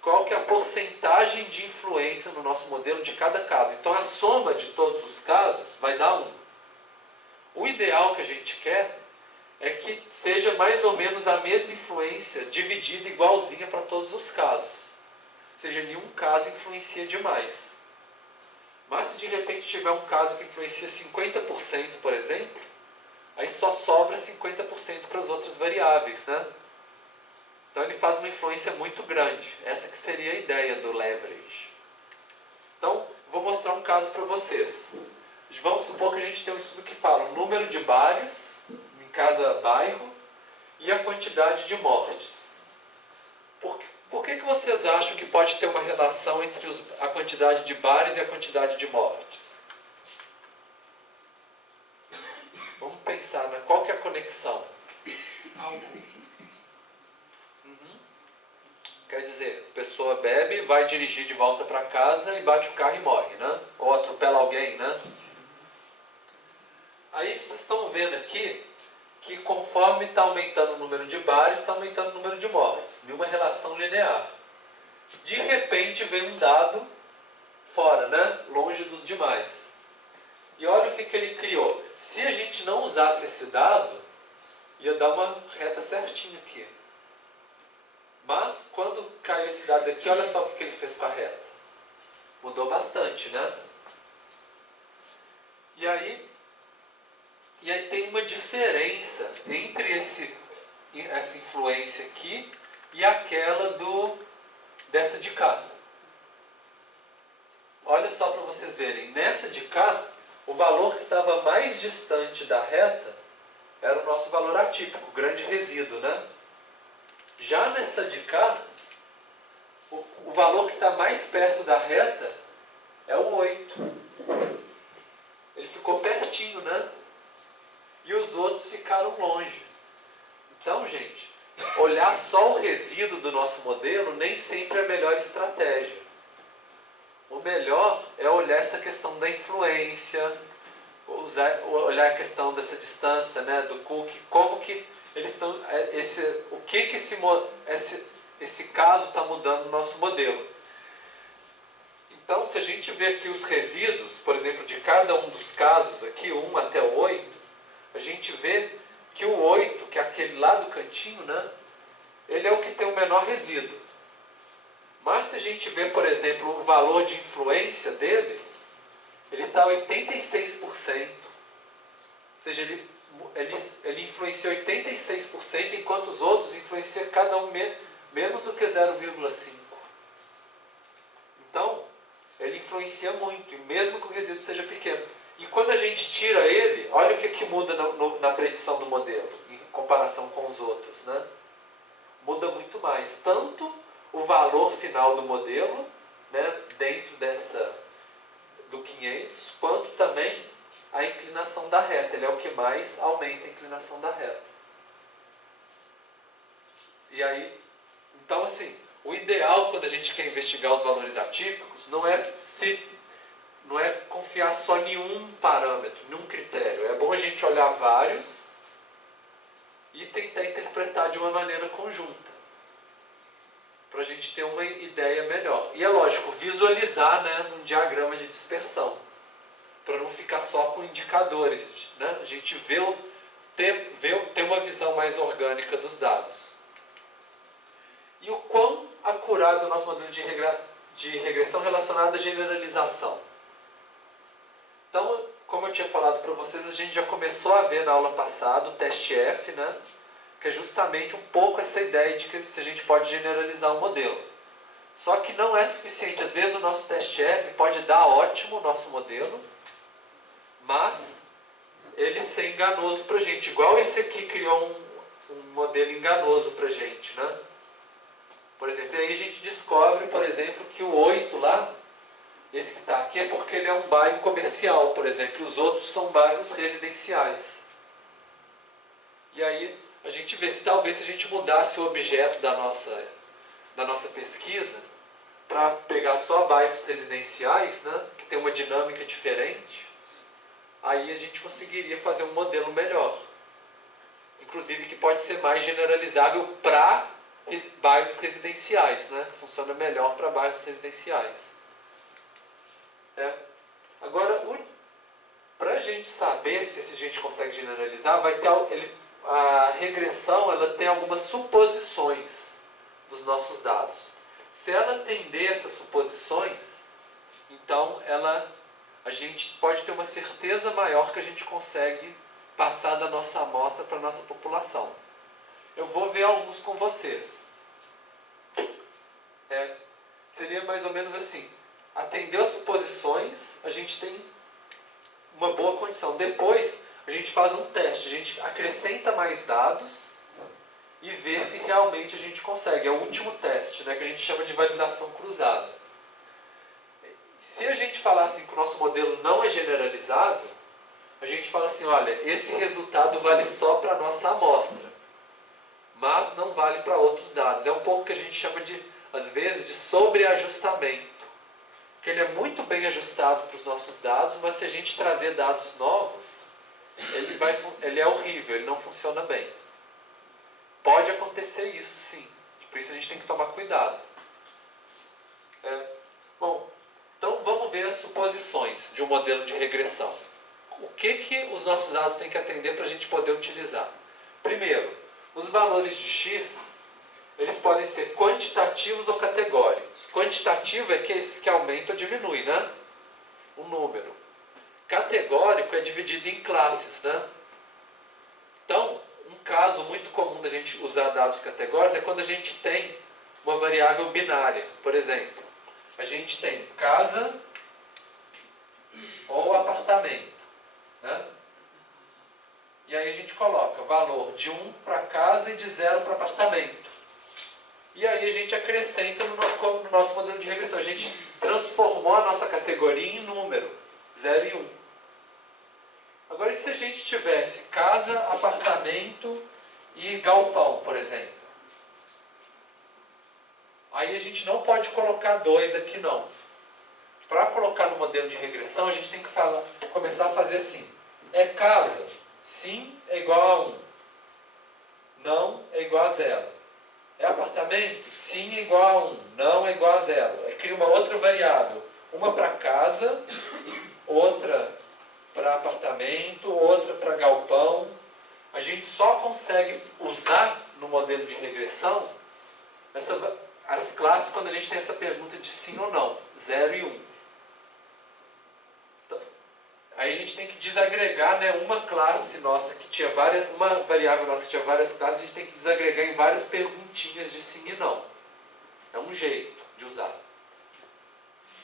qual que é a porcentagem de influência no nosso modelo de cada caso. Então a soma de todos os casos vai dar 1. O ideal que a gente quer é que seja mais ou menos a mesma influência dividida igualzinha para todos os casos. Ou seja, nenhum caso influencia demais. Mas se de repente tiver um caso que influencia 50%, por exemplo, aí só sobra 50% para as outras variáveis, né? Então ele faz uma influência muito grande. Essa que seria a ideia do leverage. Então, vou mostrar um caso para vocês. Vamos supor que a gente tem um estudo que fala o número de bares em cada bairro e a quantidade de mortes. Por que vocês acham que pode ter uma relação entre a quantidade de bares e a quantidade de mortes? Vamos pensar, né? Qual que é a conexão? Álcool. Quer dizer, a pessoa bebe, vai dirigir de volta para casa e bate o carro e morre, né? Ou atropela alguém, né? Aí vocês estão vendo aqui que conforme está aumentando o número de bares, está aumentando o número de mortes, de uma relação linear. De repente vem um dado fora, né? Longe dos demais. E olha o que ele criou. Se a gente não usasse esse dado, ia dar uma reta certinha aqui. Mas, quando caiu esse dado aqui, olha só o que ele fez com a reta. Mudou bastante, né? E aí tem uma diferença entre essa influência aqui e aquela dessa de cá. Olha só para vocês verem. Nessa de cá, o valor que estava mais distante da reta era o nosso valor atípico, o grande resíduo, né? Já nessa de cá, o valor que está mais perto da reta é o 8. Ele ficou pertinho, né? E os outros ficaram longe. Então, gente, olhar só o resíduo do nosso modelo nem sempre é a melhor estratégia. O melhor é olhar essa questão da influência, olhar a questão dessa distância, né, do Cook, como que eles estão, o que esse caso está mudando no nosso modelo. Então, se a gente vê aqui os resíduos, por exemplo, de cada um dos casos, aqui 1 até o 8, a gente vê que o 8, que é aquele lá do cantinho, né, ele é o que tem o menor resíduo. Mas se a gente vê, por exemplo, o valor de influência dele, ele está 86%. Ou seja, ele influencia 86%, enquanto os outros influenciam cada um menos do que 0,5%. Então, ele influencia muito, e mesmo que o resíduo seja pequeno. E quando a gente tira ele, olha o que muda na predição do modelo, em comparação com os outros, né? Muda muito mais. Tanto o valor final do modelo, né, dentro do 500, quanto também a inclinação da reta. Ele é o que mais aumenta a inclinação da reta. E aí, então assim, o ideal quando a gente quer investigar os valores atípicos não é confiar só em um parâmetro, em um critério. É bom a gente olhar vários e tentar interpretar de uma maneira conjunta, para a gente ter uma ideia melhor. E é lógico, visualizar, né, num diagrama de dispersão, para não ficar só com indicadores, né? A gente ter uma visão mais orgânica dos dados. E o quão acurado é o nosso modelo de regressão relacionado à generalização. Então, como eu tinha falado para vocês, a gente já começou a ver na aula passada o teste F, né? Que é justamente um pouco essa ideia de que se a gente pode generalizar um modelo. Só que não é suficiente. Às vezes o nosso teste F pode dar ótimo o nosso modelo, mas ele ser enganoso para a gente. Igual esse aqui criou um modelo enganoso para a gente, né? Por exemplo, aí a gente descobre, por exemplo, que o 8 lá, esse que está aqui, é porque ele é um bairro comercial, por exemplo. Os outros são bairros residenciais. E aí a gente vê se talvez se a gente mudasse o objeto da nossa pesquisa para pegar só bairros residenciais, né, que tem uma dinâmica diferente, aí a gente conseguiria fazer um modelo melhor. Inclusive que pode ser mais generalizável para bairros residenciais, né, que funciona melhor para bairros residenciais. Agora, para a gente saber se a gente consegue generalizar, a regressão ela tem algumas suposições dos nossos dados. Se ela atender essas suposições, então a gente pode ter uma certeza maior que a gente consegue passar da nossa amostra para a nossa população. Eu vou ver alguns com vocês. Seria mais ou menos assim. Atendeu as suposições, a gente tem uma boa condição. Depois, a gente faz um teste, a gente acrescenta mais dados e vê se realmente a gente consegue. É o último teste, né, que a gente chama de validação cruzada. Se a gente falar assim que o nosso modelo não é generalizável, a gente fala assim, olha, esse resultado vale só para a nossa amostra, mas não vale para outros dados. É um pouco que a gente chama de, às vezes, de sobreajustamento. Porque ele é muito bem ajustado para os nossos dados, mas se a gente trazer dados novos, ele é horrível, ele não funciona bem. Pode acontecer isso, sim. Por isso a gente tem que tomar cuidado. Bom, então vamos ver as suposições de um modelo de regressão. O que os nossos dados têm que atender para a gente poder utilizar? Primeiro, os valores de x, eles podem ser quantitativos ou categóricos. Quantitativo é aqueles que aumenta ou diminui, né? Um número. Categórico é dividido em classes, né? Então, um caso muito comum da gente usar dados categóricos é quando a gente tem uma variável binária. Por exemplo, a gente tem casa ou apartamento, né? E aí a gente coloca valor de 1 para casa e de 0 para apartamento. E aí a gente acrescenta no nosso modelo de regressão. A gente transformou a nossa categoria em número, 0 e 1. Agora, e se a gente tivesse casa, apartamento e galpão, por exemplo? Aí a gente não pode colocar 2 aqui, não. Para colocar no modelo de regressão, a gente tem que começar a fazer assim. É casa? Sim é igual a 1. Não é igual a 0. É apartamento? Sim é igual a 1. Não é igual a 0. Cria uma outra variável. Uma para casa, outra para apartamento, outra para galpão. A gente só consegue usar no modelo de regressão as classes quando a gente tem essa pergunta de sim ou não. 0 e 1. Então, aí a gente tem que desagregar, né, uma classe nossa que tinha uma variável nossa que tinha várias classes, a gente tem que desagregar em várias perguntinhas de sim e não. É um jeito de usar.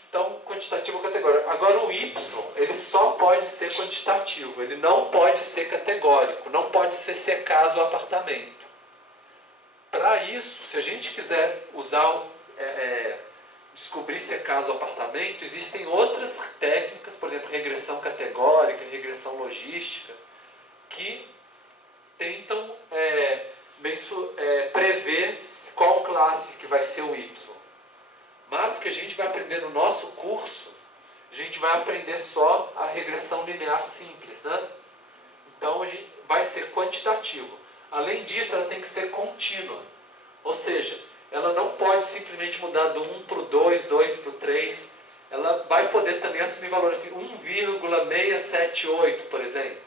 Então, quantitativo ou categórico. Agora o Y, ele só pode ser quantitativo, ele não pode ser categórico, não pode ser se é casa ou apartamento. Para isso, se a gente quiser usar, descobrir se é casa ou apartamento, existem outras técnicas, por exemplo, regressão categórica, regressão logística, que tentam prever qual classe que vai ser o Y. Mas que a gente vai aprender no nosso curso, a gente vai aprender só a regressão linear simples, né? Então vai ser quantitativo. Além disso, ela tem que ser contínua. Ou seja, ela não pode simplesmente mudar do 1 para o 2, 2 para o 3. Ela vai poder também assumir valores assim, 1,678, por exemplo.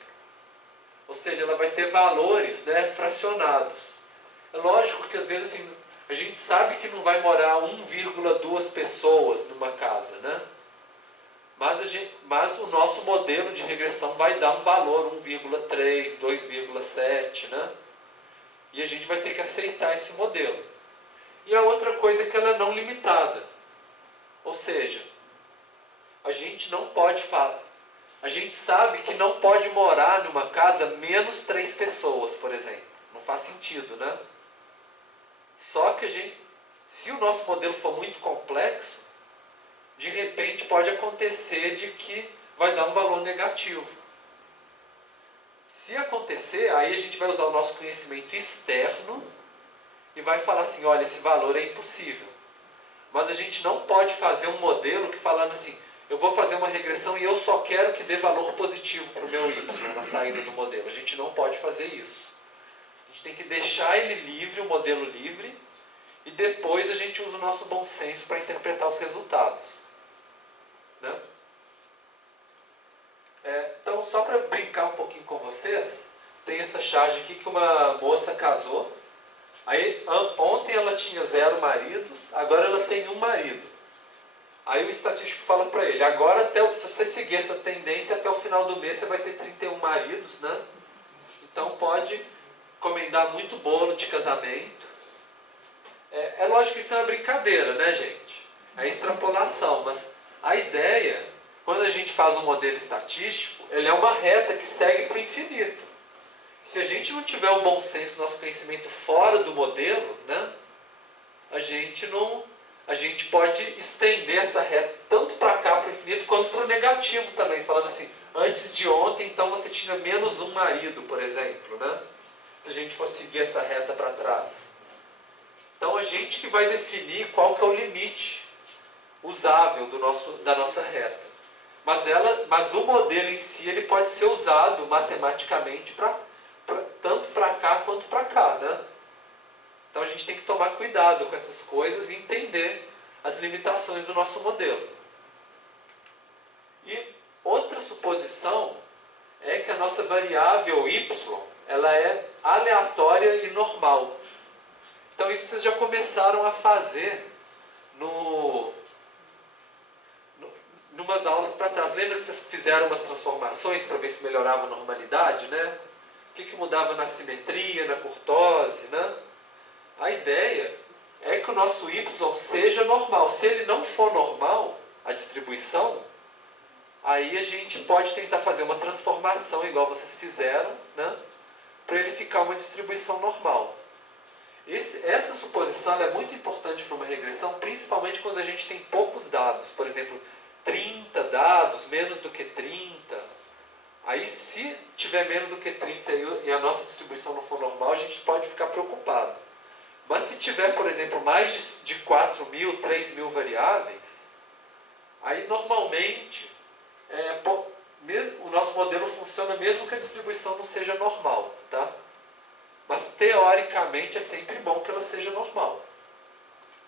Ou seja, ela vai ter valores, né, fracionados. É lógico que às vezes assim, a gente sabe que não vai morar 1,2 pessoas numa casa, né? Mas o nosso modelo de regressão vai dar um valor 1,3, 2,7, né? E a gente vai ter que aceitar esse modelo. E a outra coisa é que ela é não limitada. Ou seja, a gente não pode falar. A gente sabe que não pode morar numa casa menos 3 pessoas, por exemplo. Não faz sentido, né? Só que se o nosso modelo for muito complexo, de repente pode acontecer de que vai dar um valor negativo. Se acontecer, aí a gente vai usar o nosso conhecimento externo e vai falar assim, olha, esse valor é impossível. Mas a gente não pode fazer um modelo que falando assim, eu vou fazer uma regressão e eu só quero que dê valor positivo para o meu Y na saída do modelo. A gente não pode fazer isso. A gente tem que deixar ele livre, o modelo livre, e depois a gente usa o nosso bom senso para interpretar os resultados. Né? Então, só para brincar um pouquinho com vocês, tem essa charge aqui que uma moça casou. Aí, ontem ela tinha 0 maridos, agora ela tem 1 marido. Aí o estatístico fala para ele, agora se você seguir essa tendência, até o final do mês você vai ter 31 maridos, né? Então pode encomendar muito bolo de casamento. É lógico que isso é uma brincadeira, né, gente? É extrapolação, mas a ideia, quando a gente faz um modelo estatístico, ele é uma reta que segue para o infinito. Se a gente não tiver o bom senso, nosso conhecimento fora do modelo, né, a gente pode estender essa reta tanto para cá, para o infinito, quanto para o negativo também. Falando assim, antes de ontem, então você tinha menos 1 marido, por exemplo, né? Se a gente for seguir essa reta para trás. Então a gente que vai definir qual que é o limite usável da nossa reta. Mas o modelo em si ele pode ser usado matematicamente tanto para cá quanto para cá, né? Então a gente tem que tomar cuidado com essas coisas e entender as limitações do nosso modelo. E outra suposição é que a nossa variável y ela é aleatória e normal. Então isso vocês já começaram a fazer numas aulas para trás. Lembra que vocês fizeram umas transformações para ver se melhorava a normalidade, né? O que mudava na simetria, na curtose, né? A ideia é que o nosso y seja normal. Se ele não for normal, a distribuição, aí a gente pode tentar fazer uma transformação igual vocês fizeram, né? Para ele ficar uma distribuição normal. Essa suposição é muito importante para uma regressão, principalmente quando a gente tem poucos dados. Por exemplo, 30 dados, menos do que 30. Aí se tiver menos do que 30 e a nossa distribuição não for normal, a gente pode ficar preocupado. Mas se tiver, por exemplo, mais de 4.000, 3.000 variáveis, aí normalmente o nosso modelo funciona mesmo que a distribuição não seja normal, tá? Mas teoricamente é sempre bom que ela seja normal.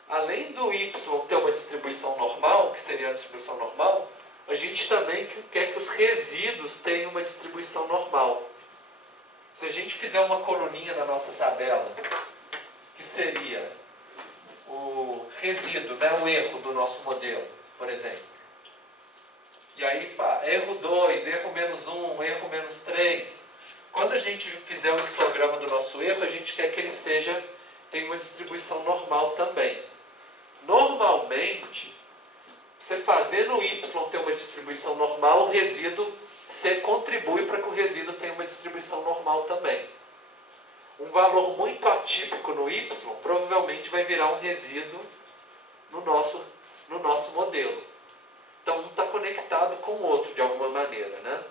Além do y ter uma distribuição normal, que seria a distribuição normal, a gente também quer que os resíduos tenham uma distribuição normal. Se a gente fizer uma coluninha na nossa tabela, que seria o resíduo, né, o erro do nosso modelo, por exemplo. E aí, erro 2, erro menos 1, erro menos 3. Quando a gente fizer o histograma do nosso erro, a gente quer que ele tenha uma distribuição normal também. Normalmente, você fazendo o y ter uma distribuição normal, o resíduo, você contribui para que o resíduo tenha uma distribuição normal também. Um valor muito atípico no y provavelmente vai virar um resíduo no nosso no nosso modelo. Então, um está conectado com o outro de alguma maneira, né?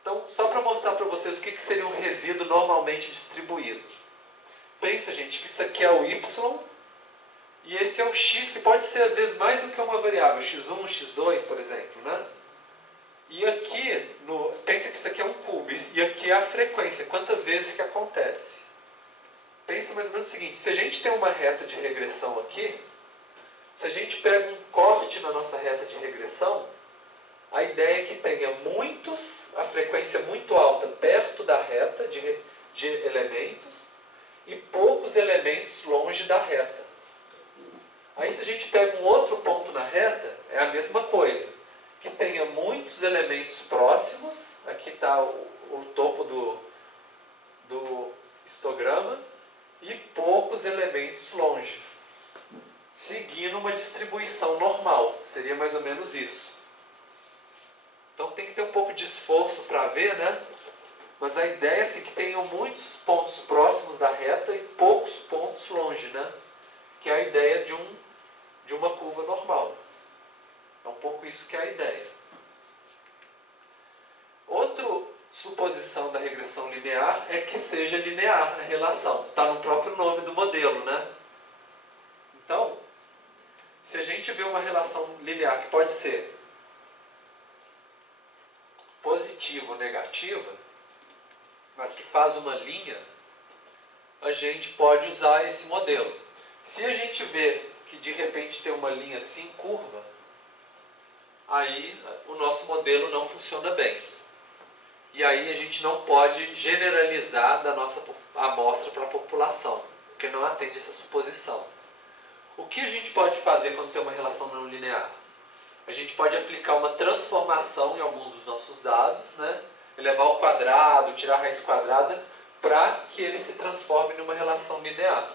Então, só para mostrar para vocês o que seria um resíduo normalmente distribuído. Pensa, gente, que isso aqui é o y e esse é o x, que pode ser às vezes mais do que uma variável, x1, x2, por exemplo, né? E aqui, pensa que isso aqui é um cubo, e aqui é a frequência, quantas vezes que acontece. Pensa mais ou menos o seguinte, se a gente tem uma reta de regressão aqui, se a gente pega um corte na nossa reta de regressão, a ideia é que tenha a frequência muito alta perto da reta de elementos e poucos elementos longe da reta. Aí se a gente pega um outro ponto na reta, é a mesma coisa. Que tenha muitos elementos próximos, aqui está o topo do histograma, e poucos elementos longe. Seguindo uma distribuição normal, seria mais ou menos isso. Então tem que ter um pouco de esforço para ver, né? Mas a ideia é assim, que tenham muitos pontos próximos da reta e poucos pontos longe, né? Que é a ideia de uma curva normal. É um pouco isso que é a ideia. Outra suposição da regressão linear é que seja linear a relação. Está no próprio nome do modelo, né? Então, se a gente vê uma relação linear que pode ser positiva ou negativa, mas que faz uma linha, a gente pode usar esse modelo. Se a gente vê que de repente tem uma linha assim curva, aí o nosso modelo não funciona bem. E aí a gente não pode generalizar da nossa amostra para a população, porque não atende essa suposição. O que a gente pode fazer quando tem uma relação não linear? A gente pode aplicar uma transformação em alguns dos nossos dados, né? Elevar ao quadrado, tirar a raiz quadrada, para que ele se transforme numa relação linear.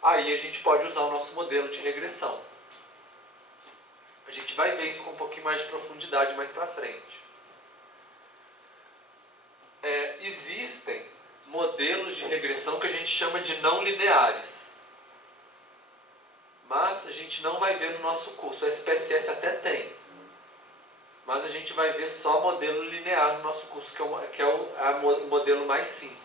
Aí a gente pode usar o nosso modelo de regressão. A gente vai ver isso com um pouquinho mais de profundidade mais para frente. Existem modelos de regressão que a gente chama de não lineares. Mas a gente não vai ver no nosso curso. O SPSS até tem. Mas a gente vai ver só modelo linear no nosso curso, que é o modelo mais simples.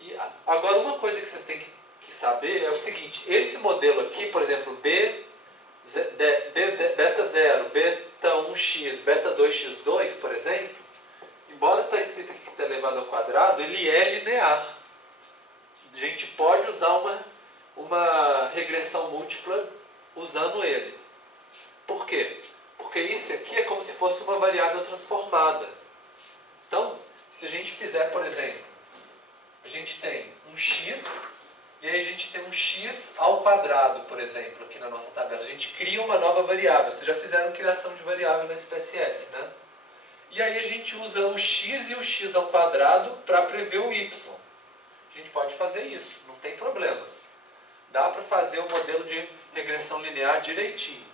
E agora uma coisa que vocês têm que saber é o seguinte. Esse modelo aqui, por exemplo, beta 0, beta 1x, beta 2x2, por exemplo, embora está escrito aqui que está elevado ao quadrado, ele é linear. A gente pode usar uma regressão múltipla usando ele. Por quê? Porque isso aqui é como se fosse uma variável transformada. Então, se a gente fizer, por exemplo, a gente tem um x, e aí a gente tem um x ao quadrado, por exemplo, aqui na nossa tabela. A gente cria uma nova variável. Vocês já fizeram criação de variável na SPSS, né? E aí a gente usa o x e o x ao quadrado para prever o y. A gente pode fazer isso, não tem problema. Dá para fazer o modelo de regressão linear direitinho.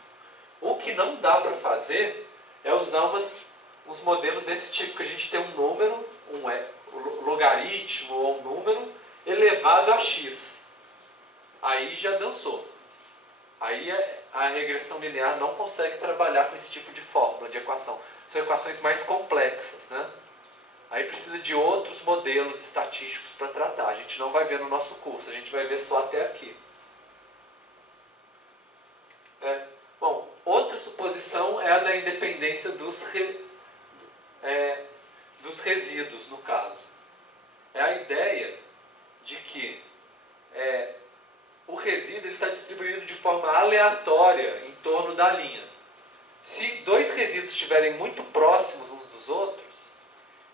O que não dá para fazer é usar uns modelos desse tipo, que a gente tem um número, um logaritmo ou um número elevado a x. Aí já dançou. Aí a regressão linear não consegue trabalhar com esse tipo de fórmula, de equação. São equações mais complexas, né? Aí precisa de outros modelos estatísticos para tratar. A gente não vai ver no nosso curso, a gente vai ver só até aqui. Bom, outra suposição é a da independência dos resíduos, no caso. É a ideia de que o resíduo está distribuído de forma aleatória em torno da linha. Se dois resíduos estiverem muito próximos uns dos outros,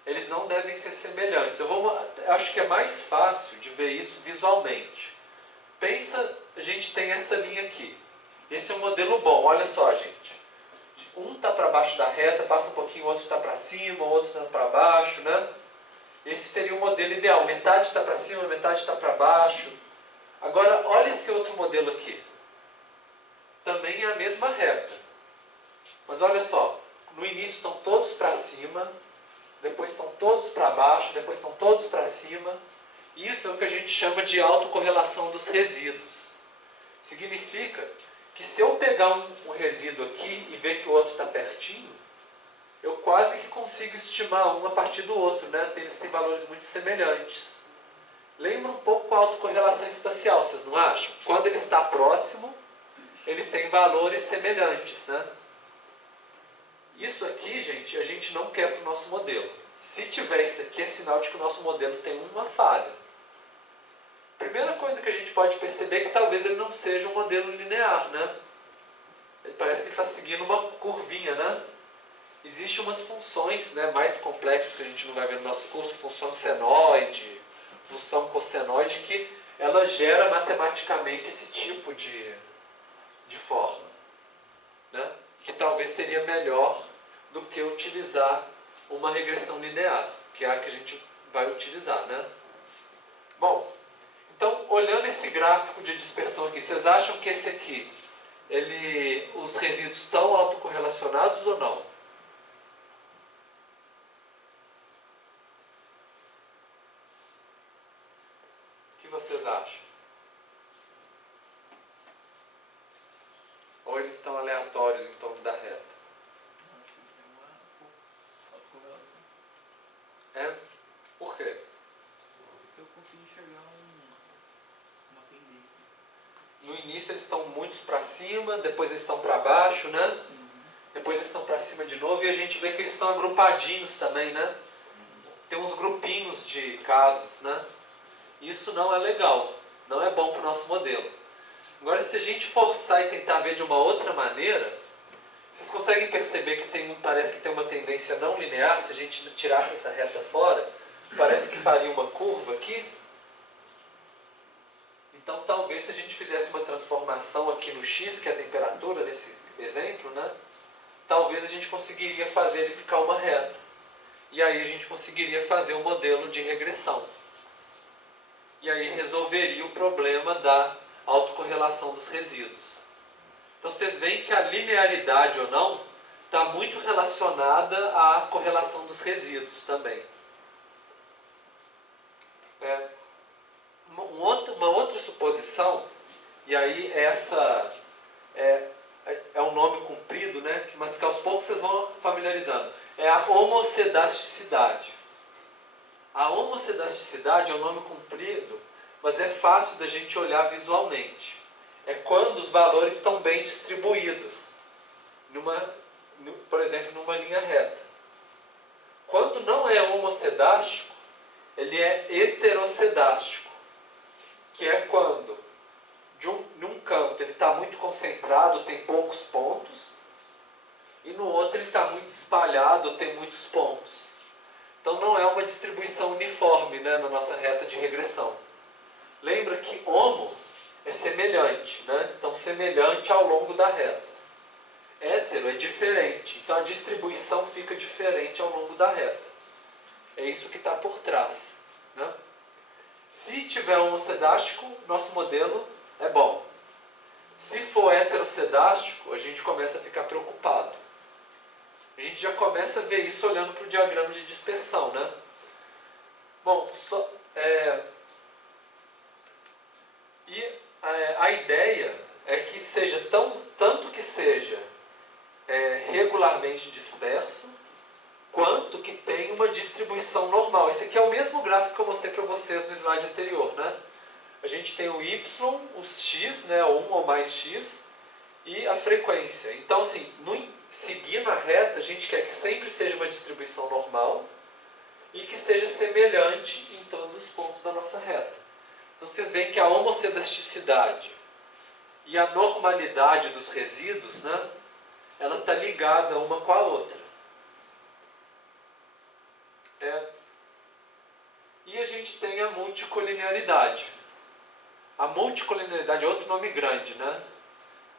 eles não devem ser semelhantes. Eu acho que é mais fácil de ver isso visualmente. Pensa, a gente tem essa linha aqui. Esse é um modelo bom, olha só, gente. Um está para baixo da reta, passa um pouquinho, o outro está para cima, o outro está para baixo, né? Esse seria o modelo ideal. Metade está para cima, metade está para baixo. Agora, olha esse outro modelo aqui. Também é a mesma reta. Mas olha só, no início estão todos para cima, depois estão todos para baixo, depois estão todos para cima. Isso é o que a gente chama de autocorrelação dos resíduos. Significa que se eu pegar um resíduo aqui e ver que o outro está pertinho, eu quase que consigo estimar um a partir do outro, né? Eles têm valores muito semelhantes. Lembra um pouco a autocorrelação espacial, vocês não acham? Quando ele está próximo, ele tem valores semelhantes, né? Isso aqui, gente, a gente não quer para o nosso modelo. Se tiver isso aqui, é sinal de que o nosso modelo tem uma falha. Primeira coisa que a gente pode perceber é que talvez ele não seja um modelo linear, né? Ele parece que ele está seguindo uma curvinha, né? Existem umas funções, né, mais complexas que a gente não vai ver no nosso curso, função senoide, função cossenoide, que ela gera matematicamente esse tipo de forma, né? Que talvez seria melhor do que utilizar uma regressão linear, que é a que a gente vai utilizar, né? Bom, então, olhando esse gráfico de dispersão aqui, vocês acham que esse aqui, os resíduos estão autocorrelacionados ou não? O que vocês acham? Ou eles estão aleatórios em torno da reta? Eu acho que eles têm uma autocorrelação. É? Por quê? Porque eu consigo enxergar uma tendência. No início eles estão muitos para cima, depois eles estão para baixo, né? Depois eles estão para cima de novo e a gente vê que eles estão agrupadinhos também, né? Tem uns grupinhos de casos, né? Isso não é legal, não é bom para o nosso modelo. Agora, se a gente forçar e tentar ver de uma outra maneira, vocês conseguem perceber que parece que tem uma tendência não linear? Se a gente tirasse essa reta fora, parece que faria uma curva aqui. Então, talvez se a gente fizesse uma transformação aqui no x, que é a temperatura nesse exemplo, né? Talvez a gente conseguiria fazer ele ficar uma reta. E aí a gente conseguiria fazer um modelo de regressão. E aí resolveria o problema da autocorrelação dos resíduos. Então vocês veem que a linearidade ou não está muito relacionada à correlação dos resíduos também. Uma outra suposição, e aí essa é um nome comprido, né? Mas que aos poucos vocês vão familiarizando. É a homocedasticidade. A homocedasticidade é um nome comprido, mas é fácil da gente olhar visualmente. É quando os valores estão bem distribuídos, por exemplo, numa linha reta. Quando não é homocedástico, ele é heterocedástico, que é quando num campo ele está muito concentrado, tem poucos pontos, e no outro ele está muito espalhado, tem muitos pontos. Então não é uma distribuição uniforme, né, na nossa reta de regressão. Lembra que homo é semelhante, né? Então semelhante ao longo da reta. Hétero é diferente, então a distribuição fica diferente ao longo da reta. É isso que está por trás, né? Se tiver homocedástico, nosso modelo é bom. Se for heterocedástico, a gente começa a ficar preocupado. A gente já começa a ver isso olhando para o diagrama de dispersão, né? Bom, a ideia é que seja tanto que seja regularmente disperso, quanto que tenha uma distribuição normal. Esse aqui é o mesmo gráfico que eu mostrei para vocês no slide anterior, né? A gente tem o y, os x, né, 1 ou mais x, e a frequência. Então, assim, seguindo a reta, a gente quer que sempre seja uma distribuição normal e que seja semelhante em todos os pontos da nossa reta. Então, vocês veem que a homocedasticidade e a normalidade dos resíduos, né, ela está ligada uma com a outra. E a gente tem a multicolinearidade. A multicolinearidade é outro nome grande, né?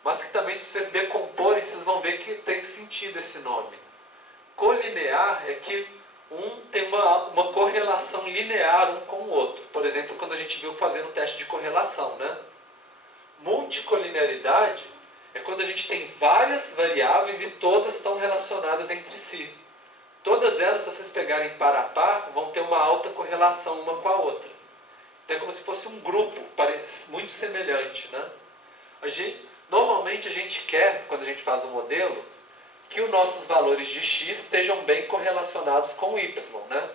Mas que também, se vocês decomporem, vocês vão ver que tem sentido esse nome. Colinear é que um tem uma correlação linear um com o outro. Por exemplo, quando a gente viu fazendo o teste de correlação, né? Multicolinearidade é quando a gente tem várias variáveis e todas estão relacionadas entre si. Todas elas, se vocês pegarem par a par, vão ter uma alta correlação uma com a outra. Então é como se fosse um grupo muito semelhante, né? Normalmente a gente quer, quando a gente faz um modelo, que os nossos valores de x estejam bem correlacionados com o y, né?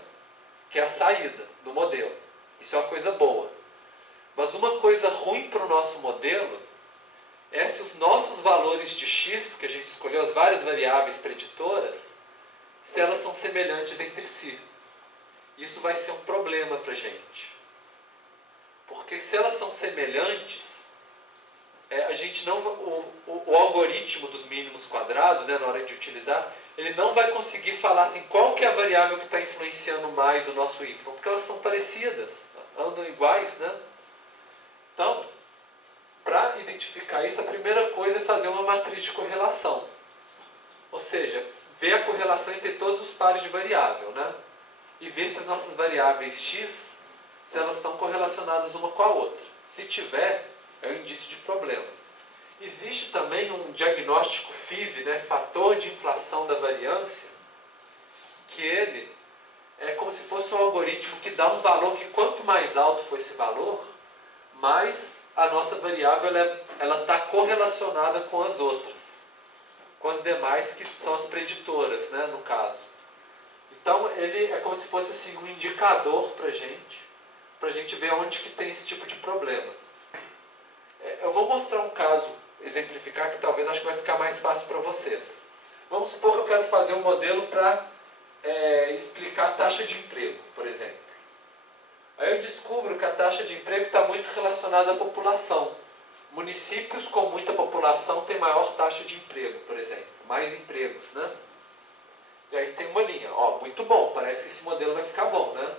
Que é a saída do modelo. Isso é uma coisa boa. Mas uma coisa ruim para o nosso modelo é se os nossos valores de x, que a gente escolheu, as várias variáveis preditoras, se elas são semelhantes entre si. Isso vai ser um problema para a gente. Porque se elas são semelhantes, a gente não, o algoritmo dos mínimos quadrados, né, na hora de utilizar, ele não vai conseguir falar assim, qual que é a variável que está influenciando mais o nosso y, porque elas são parecidas, andam iguais, né? Então, para identificar isso, a primeira coisa é fazer uma matriz de correlação. Ou seja, ver a correlação entre todos os pares de variável, né? E ver se as nossas variáveis x, se elas estão correlacionadas uma com a outra. Se tiver, é um indício de problema. Existe também um diagnóstico FIV, né, fator de inflação da variância, que ele é como se fosse um algoritmo que dá um valor que quanto mais alto for esse valor, mais a nossa variável ela está correlacionada com as outras, com as demais que são as preditoras, né, no caso. Então ele é como se fosse assim, um indicador para a gente ver onde que tem esse tipo de problema. Eu vou mostrar um caso, exemplificar, que talvez acho que vai ficar mais fácil para vocês. Vamos supor que eu quero fazer um modelo para explicar a taxa de emprego, por exemplo. Aí eu descubro que a taxa de emprego está muito relacionada à população. Municípios com muita população têm maior taxa de emprego, por exemplo. Mais empregos, né? E aí tem uma linha. Ó, muito bom, parece que esse modelo vai ficar bom, né?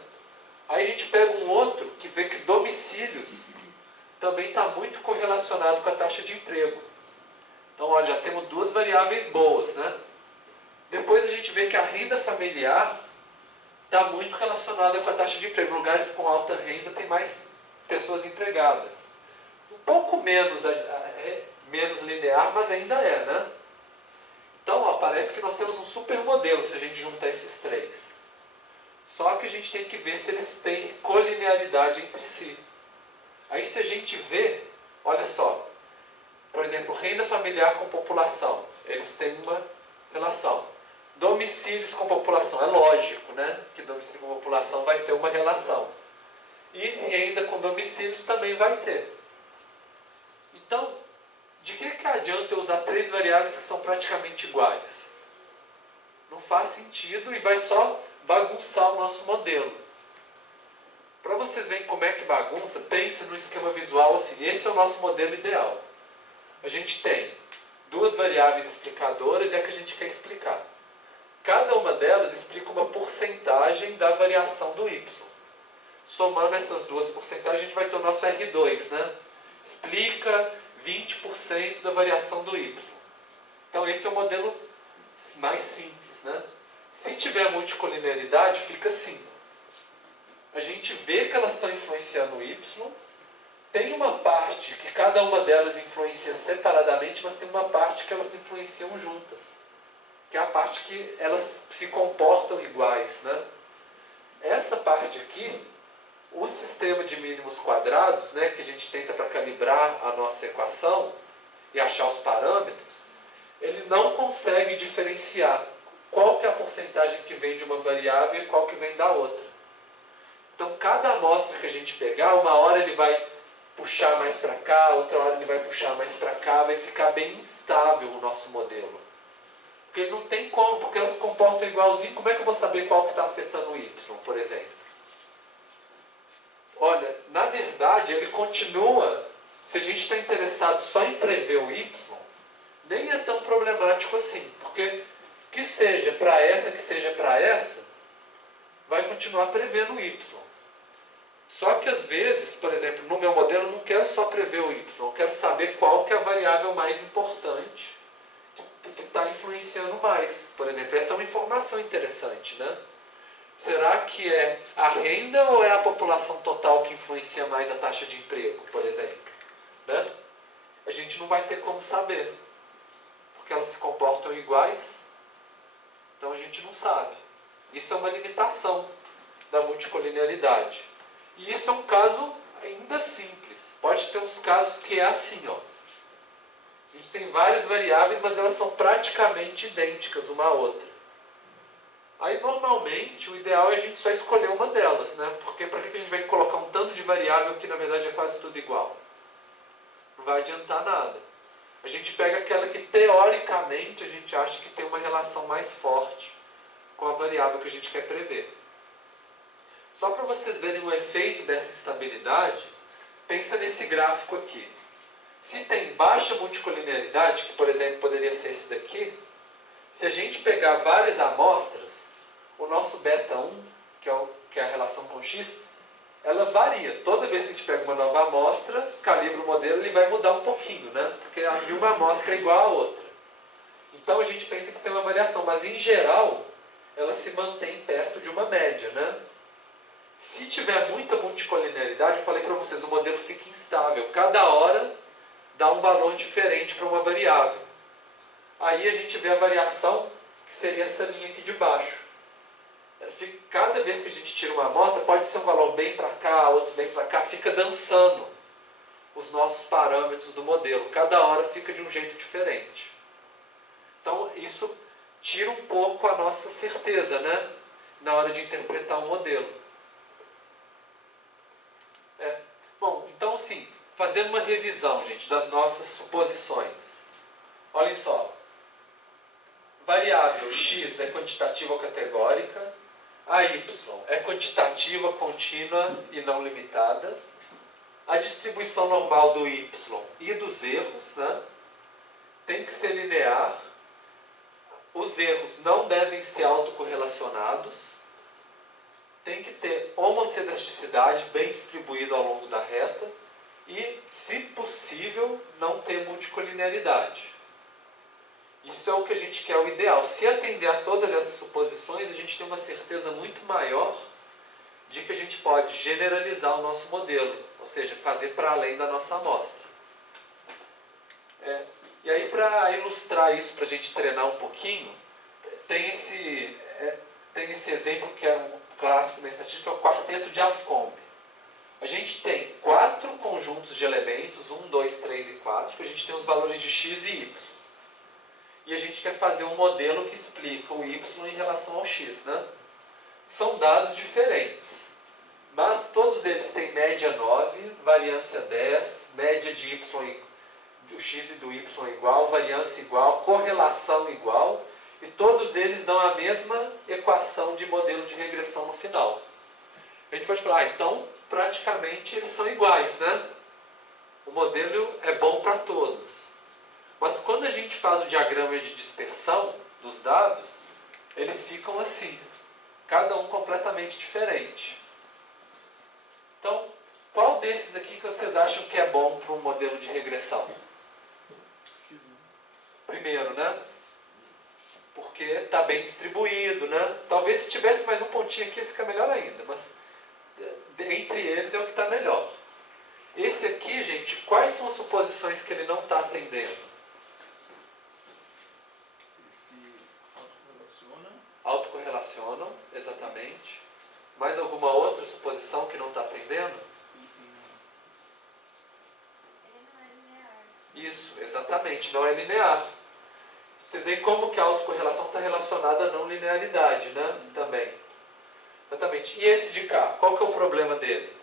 Aí a gente pega um outro que vê que domicílios também está muito correlacionado com a taxa de emprego. Então, olha, já temos duas variáveis boas, né? Depois a gente vê que a renda familiar está muito relacionada com a taxa de emprego. Lugares com alta renda tem mais pessoas empregadas. Um pouco menos linear, mas ainda é, né? Então, ó, parece que nós temos um super modelo se a gente juntar esses três. Só que a gente tem que ver se eles têm colinearidade entre si. Aí se a gente vê, olha só, por exemplo, renda familiar com população, eles têm uma relação. Domicílios com população, é lógico, né? Que domicílio com população vai ter uma relação. E renda com domicílios também vai ter. Então, de que adianta eu usar três variáveis que são praticamente iguais? Não faz sentido e vai só bagunçar o nosso modelo. Para vocês verem como é que bagunça, pense no esquema visual assim. Esse é o nosso modelo ideal. A gente tem duas variáveis explicadoras e é a que a gente quer explicar. Cada uma delas explica uma porcentagem da variação do y. Somando essas duas porcentagens, a gente vai ter o nosso R2, né? Explica 20% da variação do y. Então esse é o modelo mais simples, né? Se tiver multicolinearidade, fica assim. A gente vê que elas estão influenciando o y. Tem uma parte que cada uma delas influencia separadamente, mas tem uma parte que elas influenciam juntas. Que é a parte que elas se comportam iguais, né? Essa parte aqui, o sistema de mínimos quadrados, né, que a gente tenta para calibrar a nossa equação e achar os parâmetros, ele não consegue diferenciar qual que é a porcentagem que vem de uma variável e qual que vem da outra. Então, cada amostra que a gente pegar, uma hora ele vai puxar mais para cá, outra hora ele vai puxar mais para cá, vai ficar bem instável o nosso modelo. Porque não tem como, porque elas se comportam igualzinho, como é que eu vou saber qual que está afetando o y, por exemplo? Olha, na verdade, ele continua, se a gente está interessado só em prever o y, nem é tão problemático assim, porque que seja para essa, que seja para essa, vai continuar prevendo o y. Só que às vezes, por exemplo, no meu modelo eu não quero só prever o y, eu quero saber qual que é a variável mais importante que está influenciando mais. Por exemplo, essa é uma informação interessante, né? Será que é a renda ou é a população total que influencia mais a taxa de emprego, por exemplo? Né? A gente não vai ter como saber, porque elas se comportam iguais, então a gente não sabe. Isso é uma limitação da multicolinearidade. E isso é um caso ainda simples. Pode ter uns casos que é assim, ó. A gente tem várias variáveis, mas elas são praticamente idênticas uma à outra. Aí, normalmente, o ideal é a gente só escolher uma delas, né? Porque para que a gente vai colocar um tanto de variável que, na verdade, é quase tudo igual? Não vai adiantar nada. A gente pega aquela que, teoricamente, a gente acha que tem uma relação mais forte com a variável que a gente quer prever. Só para vocês verem o efeito dessa instabilidade, pensa nesse gráfico aqui. Se tem baixa multicolinearidade, que por exemplo poderia ser esse daqui, se a gente pegar várias amostras, o nosso beta 1, que é a relação com x, ela varia. Toda vez que a gente pega uma nova amostra, calibra o modelo, ele vai mudar um pouquinho, né? Porque nenhuma amostra é igual à outra. Então a gente pensa que tem uma variação, mas em geral, ela se mantém perto de uma média, né? Se tiver muita multicolinearidade, eu falei para vocês, o modelo fica instável. Cada hora dá um valor diferente para uma variável. Aí a gente vê a variação, que seria essa linha aqui de baixo. Cada vez que a gente tira uma amostra, pode ser um valor bem para cá, outro bem para cá, fica dançando os nossos parâmetros do modelo. Cada hora fica de um jeito diferente. Então isso tira um pouco a nossa certeza, né? Na hora de interpretar o modelo. Bom, então assim, fazendo uma revisão, gente, das nossas suposições. Olhem só. Variável x é quantitativa ou categórica. A y é quantitativa, contínua e não limitada. A distribuição normal do y e dos erros, né, tem que ser linear. Os erros não devem ser autocorrelacionados. Tem que ter homocedasticidade bem distribuída ao longo da reta. E, se possível, não ter multicolinearidade. Isso é o que a gente quer, o ideal. Se atender a todas essas suposições, a gente tem uma certeza muito maior de que a gente pode generalizar o nosso modelo, ou seja, fazer para além da nossa amostra. E aí, para ilustrar isso, para a gente treinar um pouquinho, tem esse exemplo que é um clássico na estatística, é o quarteto de Anscombe. A gente tem 4 conjuntos de elementos, 1, 2, 3 e 4, que a gente tem os valores de x e y. E a gente quer fazer um modelo que explica o y em relação ao x, né? São dados diferentes, mas todos eles têm média 9, variância 10, média de y, do x e do y igual, variância igual, correlação igual, e todos eles dão a mesma equação de modelo de regressão no final. A gente pode falar, então praticamente eles são iguais, né? O modelo é bom para todos. Mas quando a gente faz o diagrama de dispersão dos dados, eles ficam assim, cada um completamente diferente. Então, qual desses aqui que vocês acham que é bom para um modelo de regressão? Primeiro, né? Porque está bem distribuído, né? Talvez se tivesse mais um pontinho aqui, fica melhor ainda, mas entre eles é o que está melhor. Esse aqui, gente, quais são as suposições que ele não está atendendo? Autocorrelacionam, exatamente. Mais alguma outra suposição que não está atendendo? Ele não é linear. Isso, exatamente, não é linear. Vocês veem como que a autocorrelação está relacionada à não linearidade, né? Também. Exatamente. E esse de cá, qual que é o problema dele?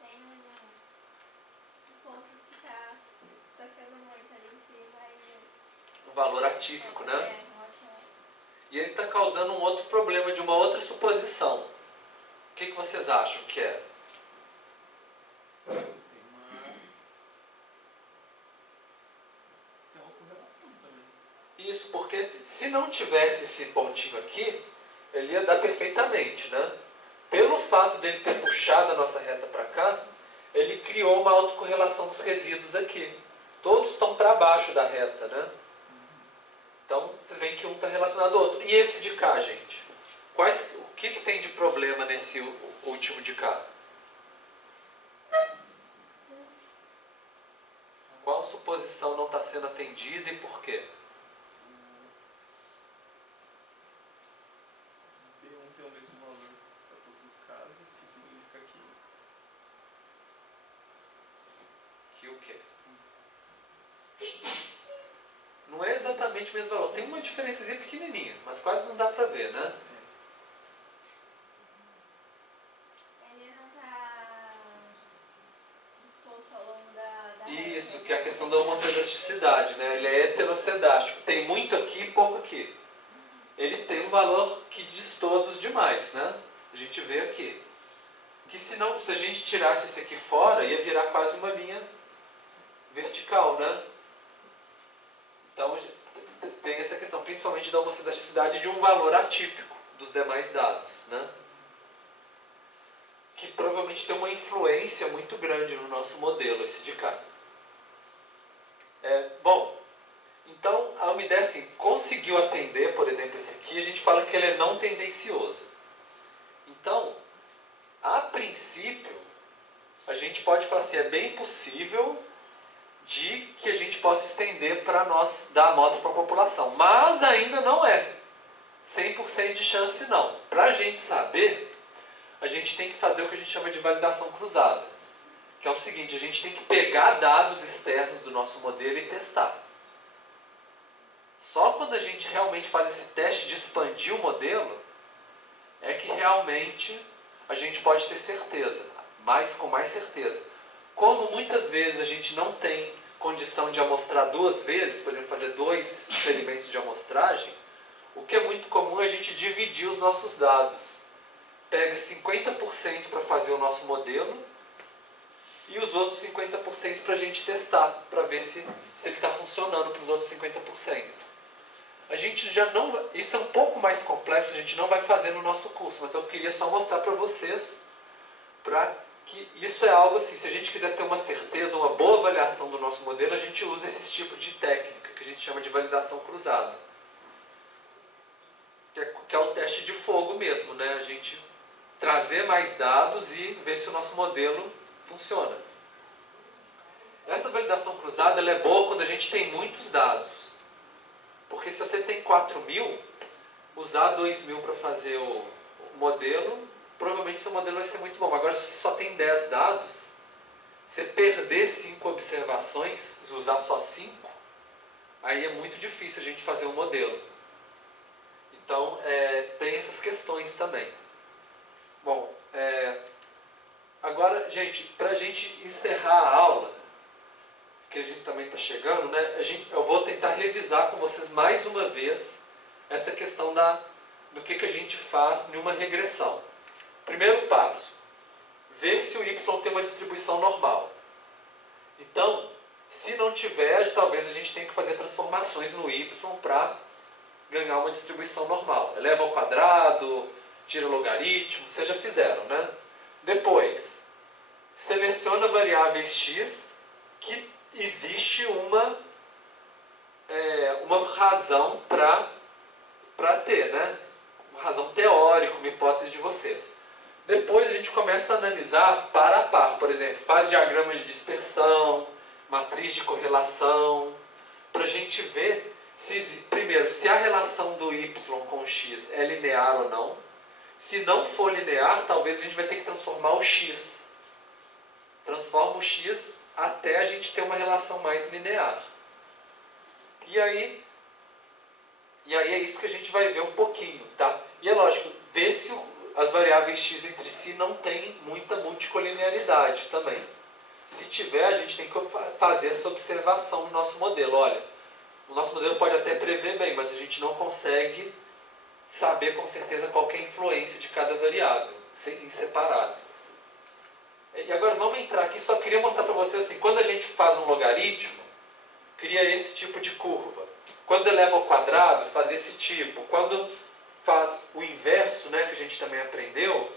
Tem um ponto que está destacando muito ali em cima e... Um valor atípico, né? ótimo. E ele está causando um outro problema de uma outra suposição. O que vocês acham que é? Tem uma correlação também. Isso, porque se não tivesse esse pontinho aqui, ele ia dar perfeitamente, né? Pelo fato dele ter puxado a nossa reta para cá, ele criou uma autocorrelação dos resíduos aqui. Todos estão para baixo da reta, né? Então, vocês veem que um está relacionado ao outro. E esse de cá, gente? O que tem de problema nesse último de cá? Qual suposição não está sendo atendida e por quê? B1 tem o mesmo valor para todos os casos, que significa Que o quê? o o mesmo valor. Tem uma diferençazinha pequenininha, mas quase não dá para ver, né? Ele não está disposto ao longo da Isso, reta, que é a ele questão da homocelasticidade, né? Ele é heterocedástico. Tem muito aqui e pouco aqui. Ele tem um valor que destoa dos demais, né? A gente vê aqui. Que se a gente tirasse esse aqui fora, ia virar quase uma linha vertical, né? Então, tem essa questão, principalmente da homocelasticidade de um valor atípico dos demais dados, né? Que provavelmente tem uma influência muito grande no nosso modelo, esse de cá. Bom, então a UMIDEA assim, conseguiu atender, por exemplo, esse aqui, a gente fala que ele é não tendencioso. Então, a princípio, a gente pode falar assim, é bem possível de que a gente possa estender para nós, dar a amostra para a população. Mas ainda não é 100% de chance não. Para a gente saber, a gente tem que fazer o que a gente chama de validação cruzada. Que é o seguinte, a gente tem que pegar dados externos do nosso modelo e testar. Só quando a gente realmente faz esse teste de expandir o modelo, é que realmente a gente pode ter certeza, com mais certeza. Como muitas vezes a gente não tem condição de amostrar duas vezes, por exemplo, fazer 2 experimentos de amostragem, o que é muito comum é a gente dividir os nossos dados. Pega 50% para fazer o nosso modelo e os outros 50% para a gente testar, para ver se ele está funcionando para os outros 50%. A gente já não... Isso é um pouco mais complexo, a gente não vai fazer no nosso curso, mas eu queria só mostrar para vocês, para que isso é algo assim, se a gente quiser ter uma certeza, uma boa avaliação do nosso modelo, a gente usa esse tipo de técnica, que a gente chama de validação cruzada. Que é o teste de fogo mesmo, né? A gente trazer mais dados e ver se o nosso modelo funciona. Essa validação cruzada ela é boa quando a gente tem muitos dados. Porque se você tem 4.000, usar 2.000 para fazer o modelo, provavelmente seu modelo vai ser muito bom. Agora, se você só tem 10 dados, você perder 5 observações, usar só 5, aí é muito difícil a gente fazer um modelo. Então, tem essas questões também. Bom, agora, gente, para a gente encerrar a aula, que a gente também está chegando, né, eu vou tentar revisar com vocês mais uma vez essa questão do que a gente faz em uma regressão. Primeiro passo, ver se o y tem uma distribuição normal. Então, se não tiver, talvez a gente tenha que fazer transformações no y para ganhar uma distribuição normal. Eleva ao quadrado, tira o logaritmo, vocês já fizeram, né? Depois, seleciona variáveis x que existe uma razão para ter, né? Uma razão teórica, uma hipótese de vocês. Depois a gente começa a analisar par a par, por exemplo, faz diagrama de dispersão, matriz de correlação, para a gente ver, primeiro, se a relação do y com o x é linear ou não. Se não for linear, talvez a gente vai ter que transformar o x. Transforma o x até a gente ter uma relação mais linear. E aí é isso que a gente vai ver um pouquinho, tá? E é lógico, ver se as variáveis x entre si não tem muita multicolinearidade também. Se tiver, a gente tem que fazer essa observação no nosso modelo. Olha, o nosso modelo pode até prever bem, mas a gente não consegue saber com certeza qual que é a influência de cada variável, em separado. E agora vamos entrar aqui, só queria mostrar para vocês assim, quando a gente faz um logaritmo, cria esse tipo de curva. Quando eleva ao quadrado, faz esse tipo. Quando faz o inverso, né, que a gente também aprendeu,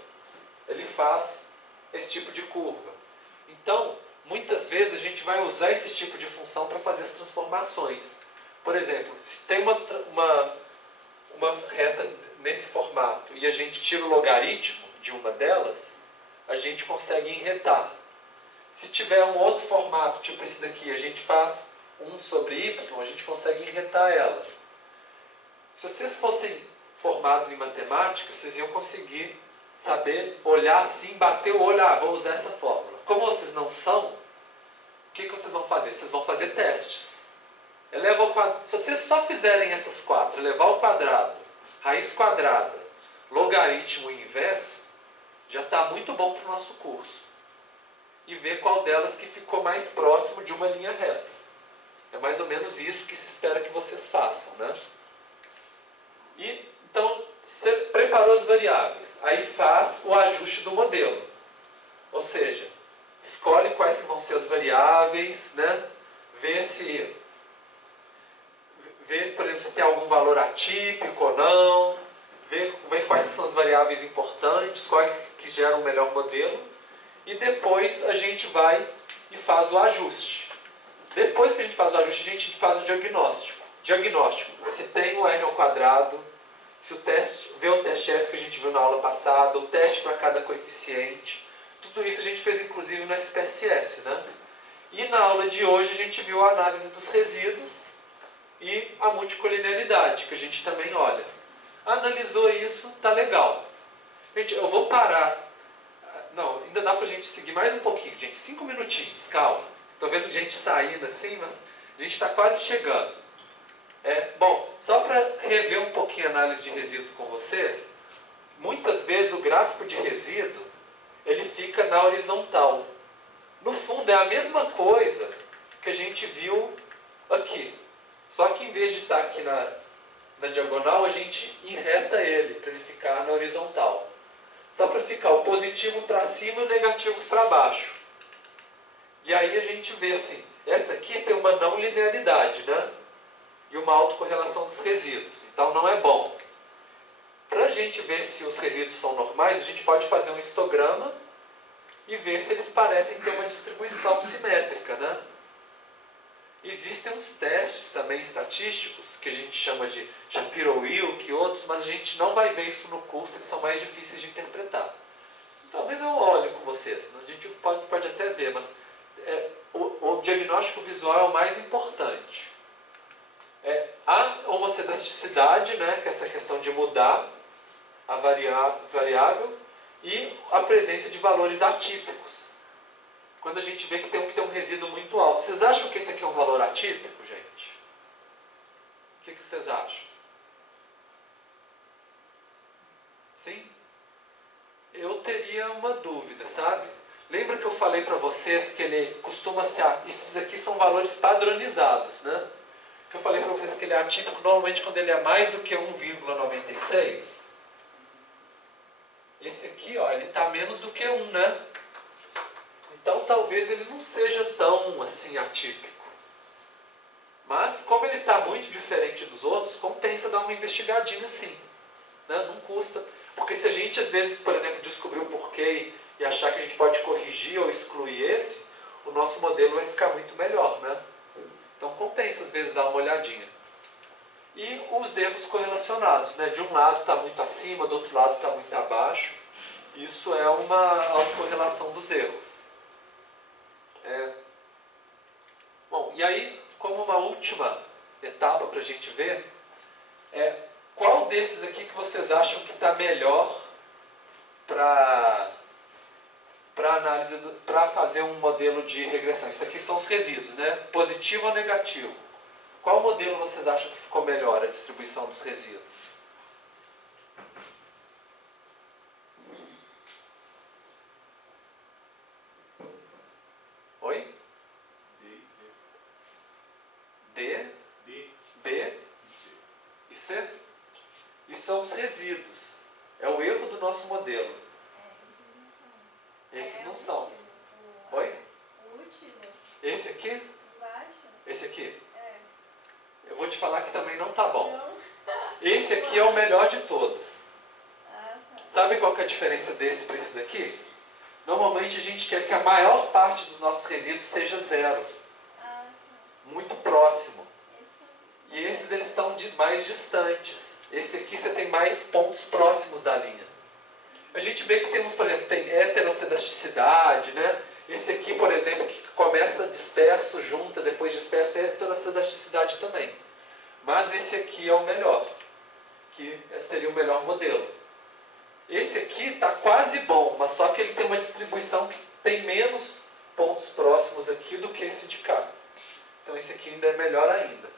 ele faz esse tipo de curva. Então, muitas vezes a gente vai usar esse tipo de função para fazer as transformações. Por exemplo, se tem uma reta nesse formato e a gente tira o logaritmo de uma delas, a gente consegue enretar. Se tiver um outro formato, tipo esse daqui, a gente faz 1 sobre y, a gente consegue enretar ela. Se vocês fossem formados em matemática, vocês iam conseguir saber, olhar assim, bater o olho, vou usar essa fórmula. Como vocês não são, o que vocês vão fazer? Vocês vão fazer testes. Eleva ao se vocês só fizerem essas 4, levar ao quadrado, raiz quadrada, logaritmo e inverso, já está muito bom para o nosso curso. E ver qual delas que ficou mais próximo de uma linha reta. É mais ou menos isso que se espera que vocês façam, né? E, então, você preparou as variáveis. Aí faz o ajuste do modelo. Ou seja, escolhe quais que vão ser as variáveis, né? Vê, por exemplo, se tem algum valor atípico ou não. Vê quais são as variáveis importantes, quais que geram o melhor modelo. E depois a gente vai e faz o ajuste. Depois que a gente faz o ajuste, a gente faz o diagnóstico. Se tem o R ao quadrado, se o teste, vê o teste F que a gente viu na aula passada, o teste para cada coeficiente. Tudo isso a gente fez inclusive no SPSS, né? E na aula de hoje a gente viu a análise dos resíduos e a multicolinearidade, que a gente também olha. Analisou isso, tá legal. Gente, eu vou parar. Não, ainda dá pra gente seguir mais um pouquinho, gente. 5 minutinhos, calma. Tô vendo gente saindo assim, mas a gente está quase chegando. Bom, só para rever um pouquinho a análise de resíduo com vocês, muitas vezes o gráfico de resíduo, ele fica na horizontal. No fundo é a mesma coisa que a gente viu aqui. Só que em vez de estar aqui na diagonal, a gente enreta ele, para ele ficar na horizontal. Só para ficar o positivo para cima e o negativo para baixo. E aí a gente vê assim, essa aqui tem uma não linearidade, né? E uma autocorrelação dos resíduos. Então não é bom. Para a gente ver se os resíduos são normais, a gente pode fazer um histograma e ver se eles parecem ter uma distribuição simétrica, né? Existem uns testes também estatísticos, que a gente chama de Shapiro-Wilk e outros, mas a gente não vai ver isso no curso, eles são mais difíceis de interpretar. Talvez eu olhe com vocês, a gente pode até ver, mas o diagnóstico visual é o mais importante. A homocedasticidade, né, que é essa questão de mudar a variável, e a presença de valores atípicos. Quando a gente vê que tem que ter um resíduo muito alto. Vocês acham que esse aqui é um valor atípico, gente? O que vocês acham? Sim? Eu teria uma dúvida, sabe? Lembra que eu falei para vocês que ele costuma ser... Esses aqui são valores padronizados, né? Que eu falei para vocês que ele é atípico normalmente quando ele é mais do que 1,96. Esse aqui, ó, ele está menos do que 1, né? Então talvez ele não seja tão assim atípico. Mas como ele está muito diferente dos outros, compensa dar uma investigadinha assim. Né? Não custa. Porque se a gente às vezes, por exemplo, descobrir o porquê e achar que a gente pode corrigir ou excluir esse, o nosso modelo vai ficar muito melhor, né? Então compensa às vezes dar uma olhadinha. E os erros correlacionados, né? De um lado está muito acima, do outro lado está muito abaixo. Isso é uma autocorrelação dos erros. Bom, e aí, como uma última etapa para a gente ver, qual desses aqui que vocês acham que está melhor para análise, para fazer um modelo de regressão? Isso aqui são os resíduos, né? Positivo ou negativo? Qual modelo vocês acham que ficou melhor a distribuição dos resíduos? Oi? D e C. D, B e C? Isso são os resíduos. É o erro do nosso modelo. Esses não são. Oi? O último. Esse aqui? Embaixo? Esse aqui? Eu vou te falar que também não tá bom. Não. Esse aqui é o melhor de todos. Tá. Sabe qual que é a diferença desse para esse daqui? Normalmente a gente quer que a maior parte dos nossos resíduos seja zero. Tá. Muito próximo. Esse E esses eles estão mais distantes. Esse aqui você tem mais pontos próximos da linha. A gente vê que temos, por exemplo, tem heterocelasticidade, né? Esse aqui, por exemplo, que começa disperso, junta, depois disperso, é heterocelasticidade também. Mas esse aqui é o melhor, que seria o melhor modelo. Esse aqui está quase bom, mas só que ele tem uma distribuição que tem menos pontos próximos aqui do que esse de cá. Então esse aqui ainda é melhor ainda.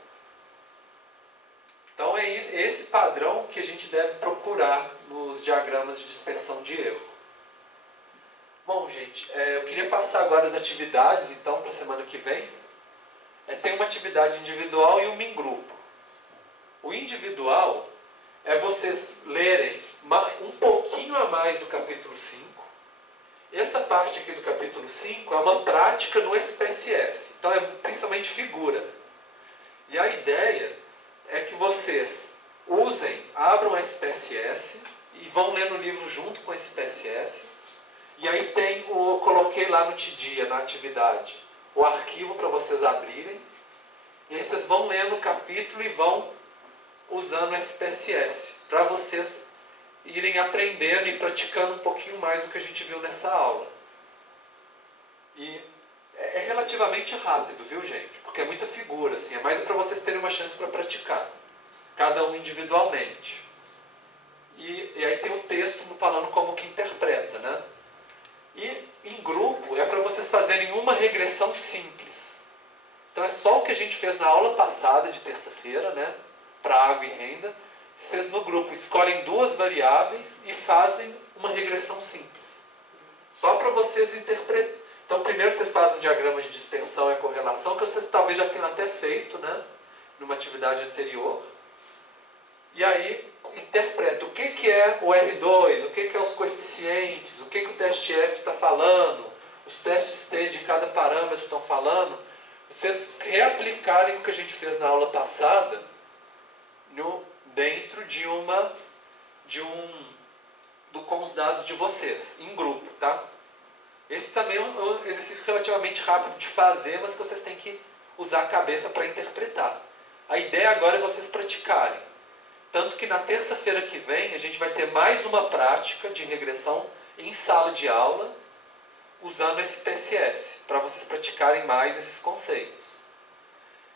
Então é esse padrão que a gente deve procurar nos diagramas de dispersão de erro. Bom, gente, eu queria passar agora as atividades, então, para a semana que vem. Tem uma atividade individual e uma em grupo. O individual é vocês lerem um pouquinho a mais do capítulo 5. Essa parte aqui do capítulo 5 é uma prática no SPSS. Então é principalmente figura. E a ideia é que vocês abram o SPSS e vão lendo o livro junto com o SPSS. E aí eu coloquei lá no TDIA, na atividade, o arquivo para vocês abrirem. E aí vocês vão lendo o capítulo e vão usando o SPSS, para vocês irem aprendendo e praticando um pouquinho mais do que a gente viu nessa aula. E é relativamente rápido, viu, gente? Porque é muita figura, assim, é mais para vocês terem uma chance para praticar, cada um individualmente. E aí tem o texto falando como que interpreta, né? E em grupo é para vocês fazerem uma regressão simples. Então é só o que a gente fez na aula passada de terça-feira, né? Para água e renda. Vocês no grupo escolhem 2 variáveis e fazem uma regressão simples. Só para vocês interpretarem. Então primeiro vocês fazem um diagrama de dispersão e correlação, que vocês talvez já tenham até feito, né? Numa atividade anterior. E aí interpreta o que é o R2, o que é os coeficientes, o que o teste F está falando, os testes T de cada parâmetro estão falando. Vocês reaplicarem o que a gente fez na aula passada dentro com os dados de vocês, em grupo, tá? Esse também é um exercício relativamente rápido de fazer, mas que vocês têm que usar a cabeça para interpretar. A ideia agora é vocês praticarem. Tanto que na terça-feira que vem a gente vai ter mais uma prática de regressão em sala de aula, usando esse PSS, para vocês praticarem mais esses conceitos.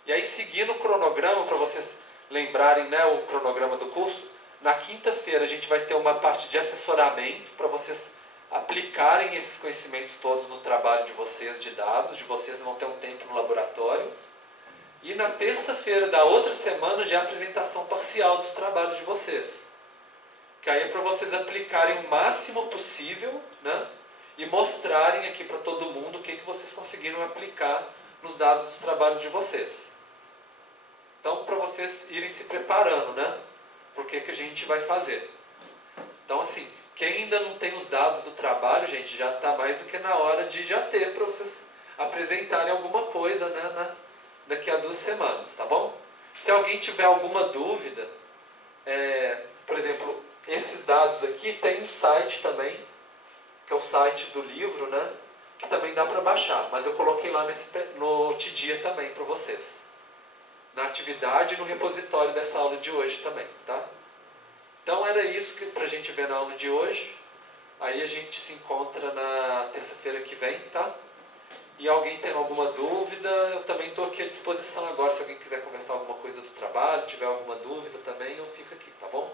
E aí, seguindo o cronograma, para vocês lembrarem, né, o cronograma do curso, na quinta-feira a gente vai ter uma parte de assessoramento, para vocês aplicarem esses conhecimentos todos no trabalho de vocês, de dados, vocês vão ter um tempo no laboratório. E na terça-feira da outra semana já a apresentação parcial dos trabalhos de vocês. Que aí é para vocês aplicarem o máximo possível, né? E mostrarem aqui para todo mundo o que vocês conseguiram aplicar nos dados dos trabalhos de vocês. Então, para vocês irem se preparando, né? Por que a gente vai fazer. Então, assim, quem ainda não tem os dados do trabalho, gente, já está mais do que na hora de já ter, para vocês apresentarem alguma coisa, né? Daqui a 2 semanas, tá bom? Se alguém tiver alguma dúvida, por exemplo, esses dados aqui tem um site também, que é o site do livro, né? Que também dá para baixar, mas eu coloquei lá no TDIA também para vocês. Na atividade e no repositório dessa aula de hoje também, tá? Então era isso para a gente ver na aula de hoje. Aí a gente se encontra na terça-feira que vem, tá? E alguém tem alguma dúvida, eu também estou aqui à disposição agora, se alguém quiser conversar alguma coisa do trabalho, tiver alguma dúvida também, eu fico aqui, tá bom?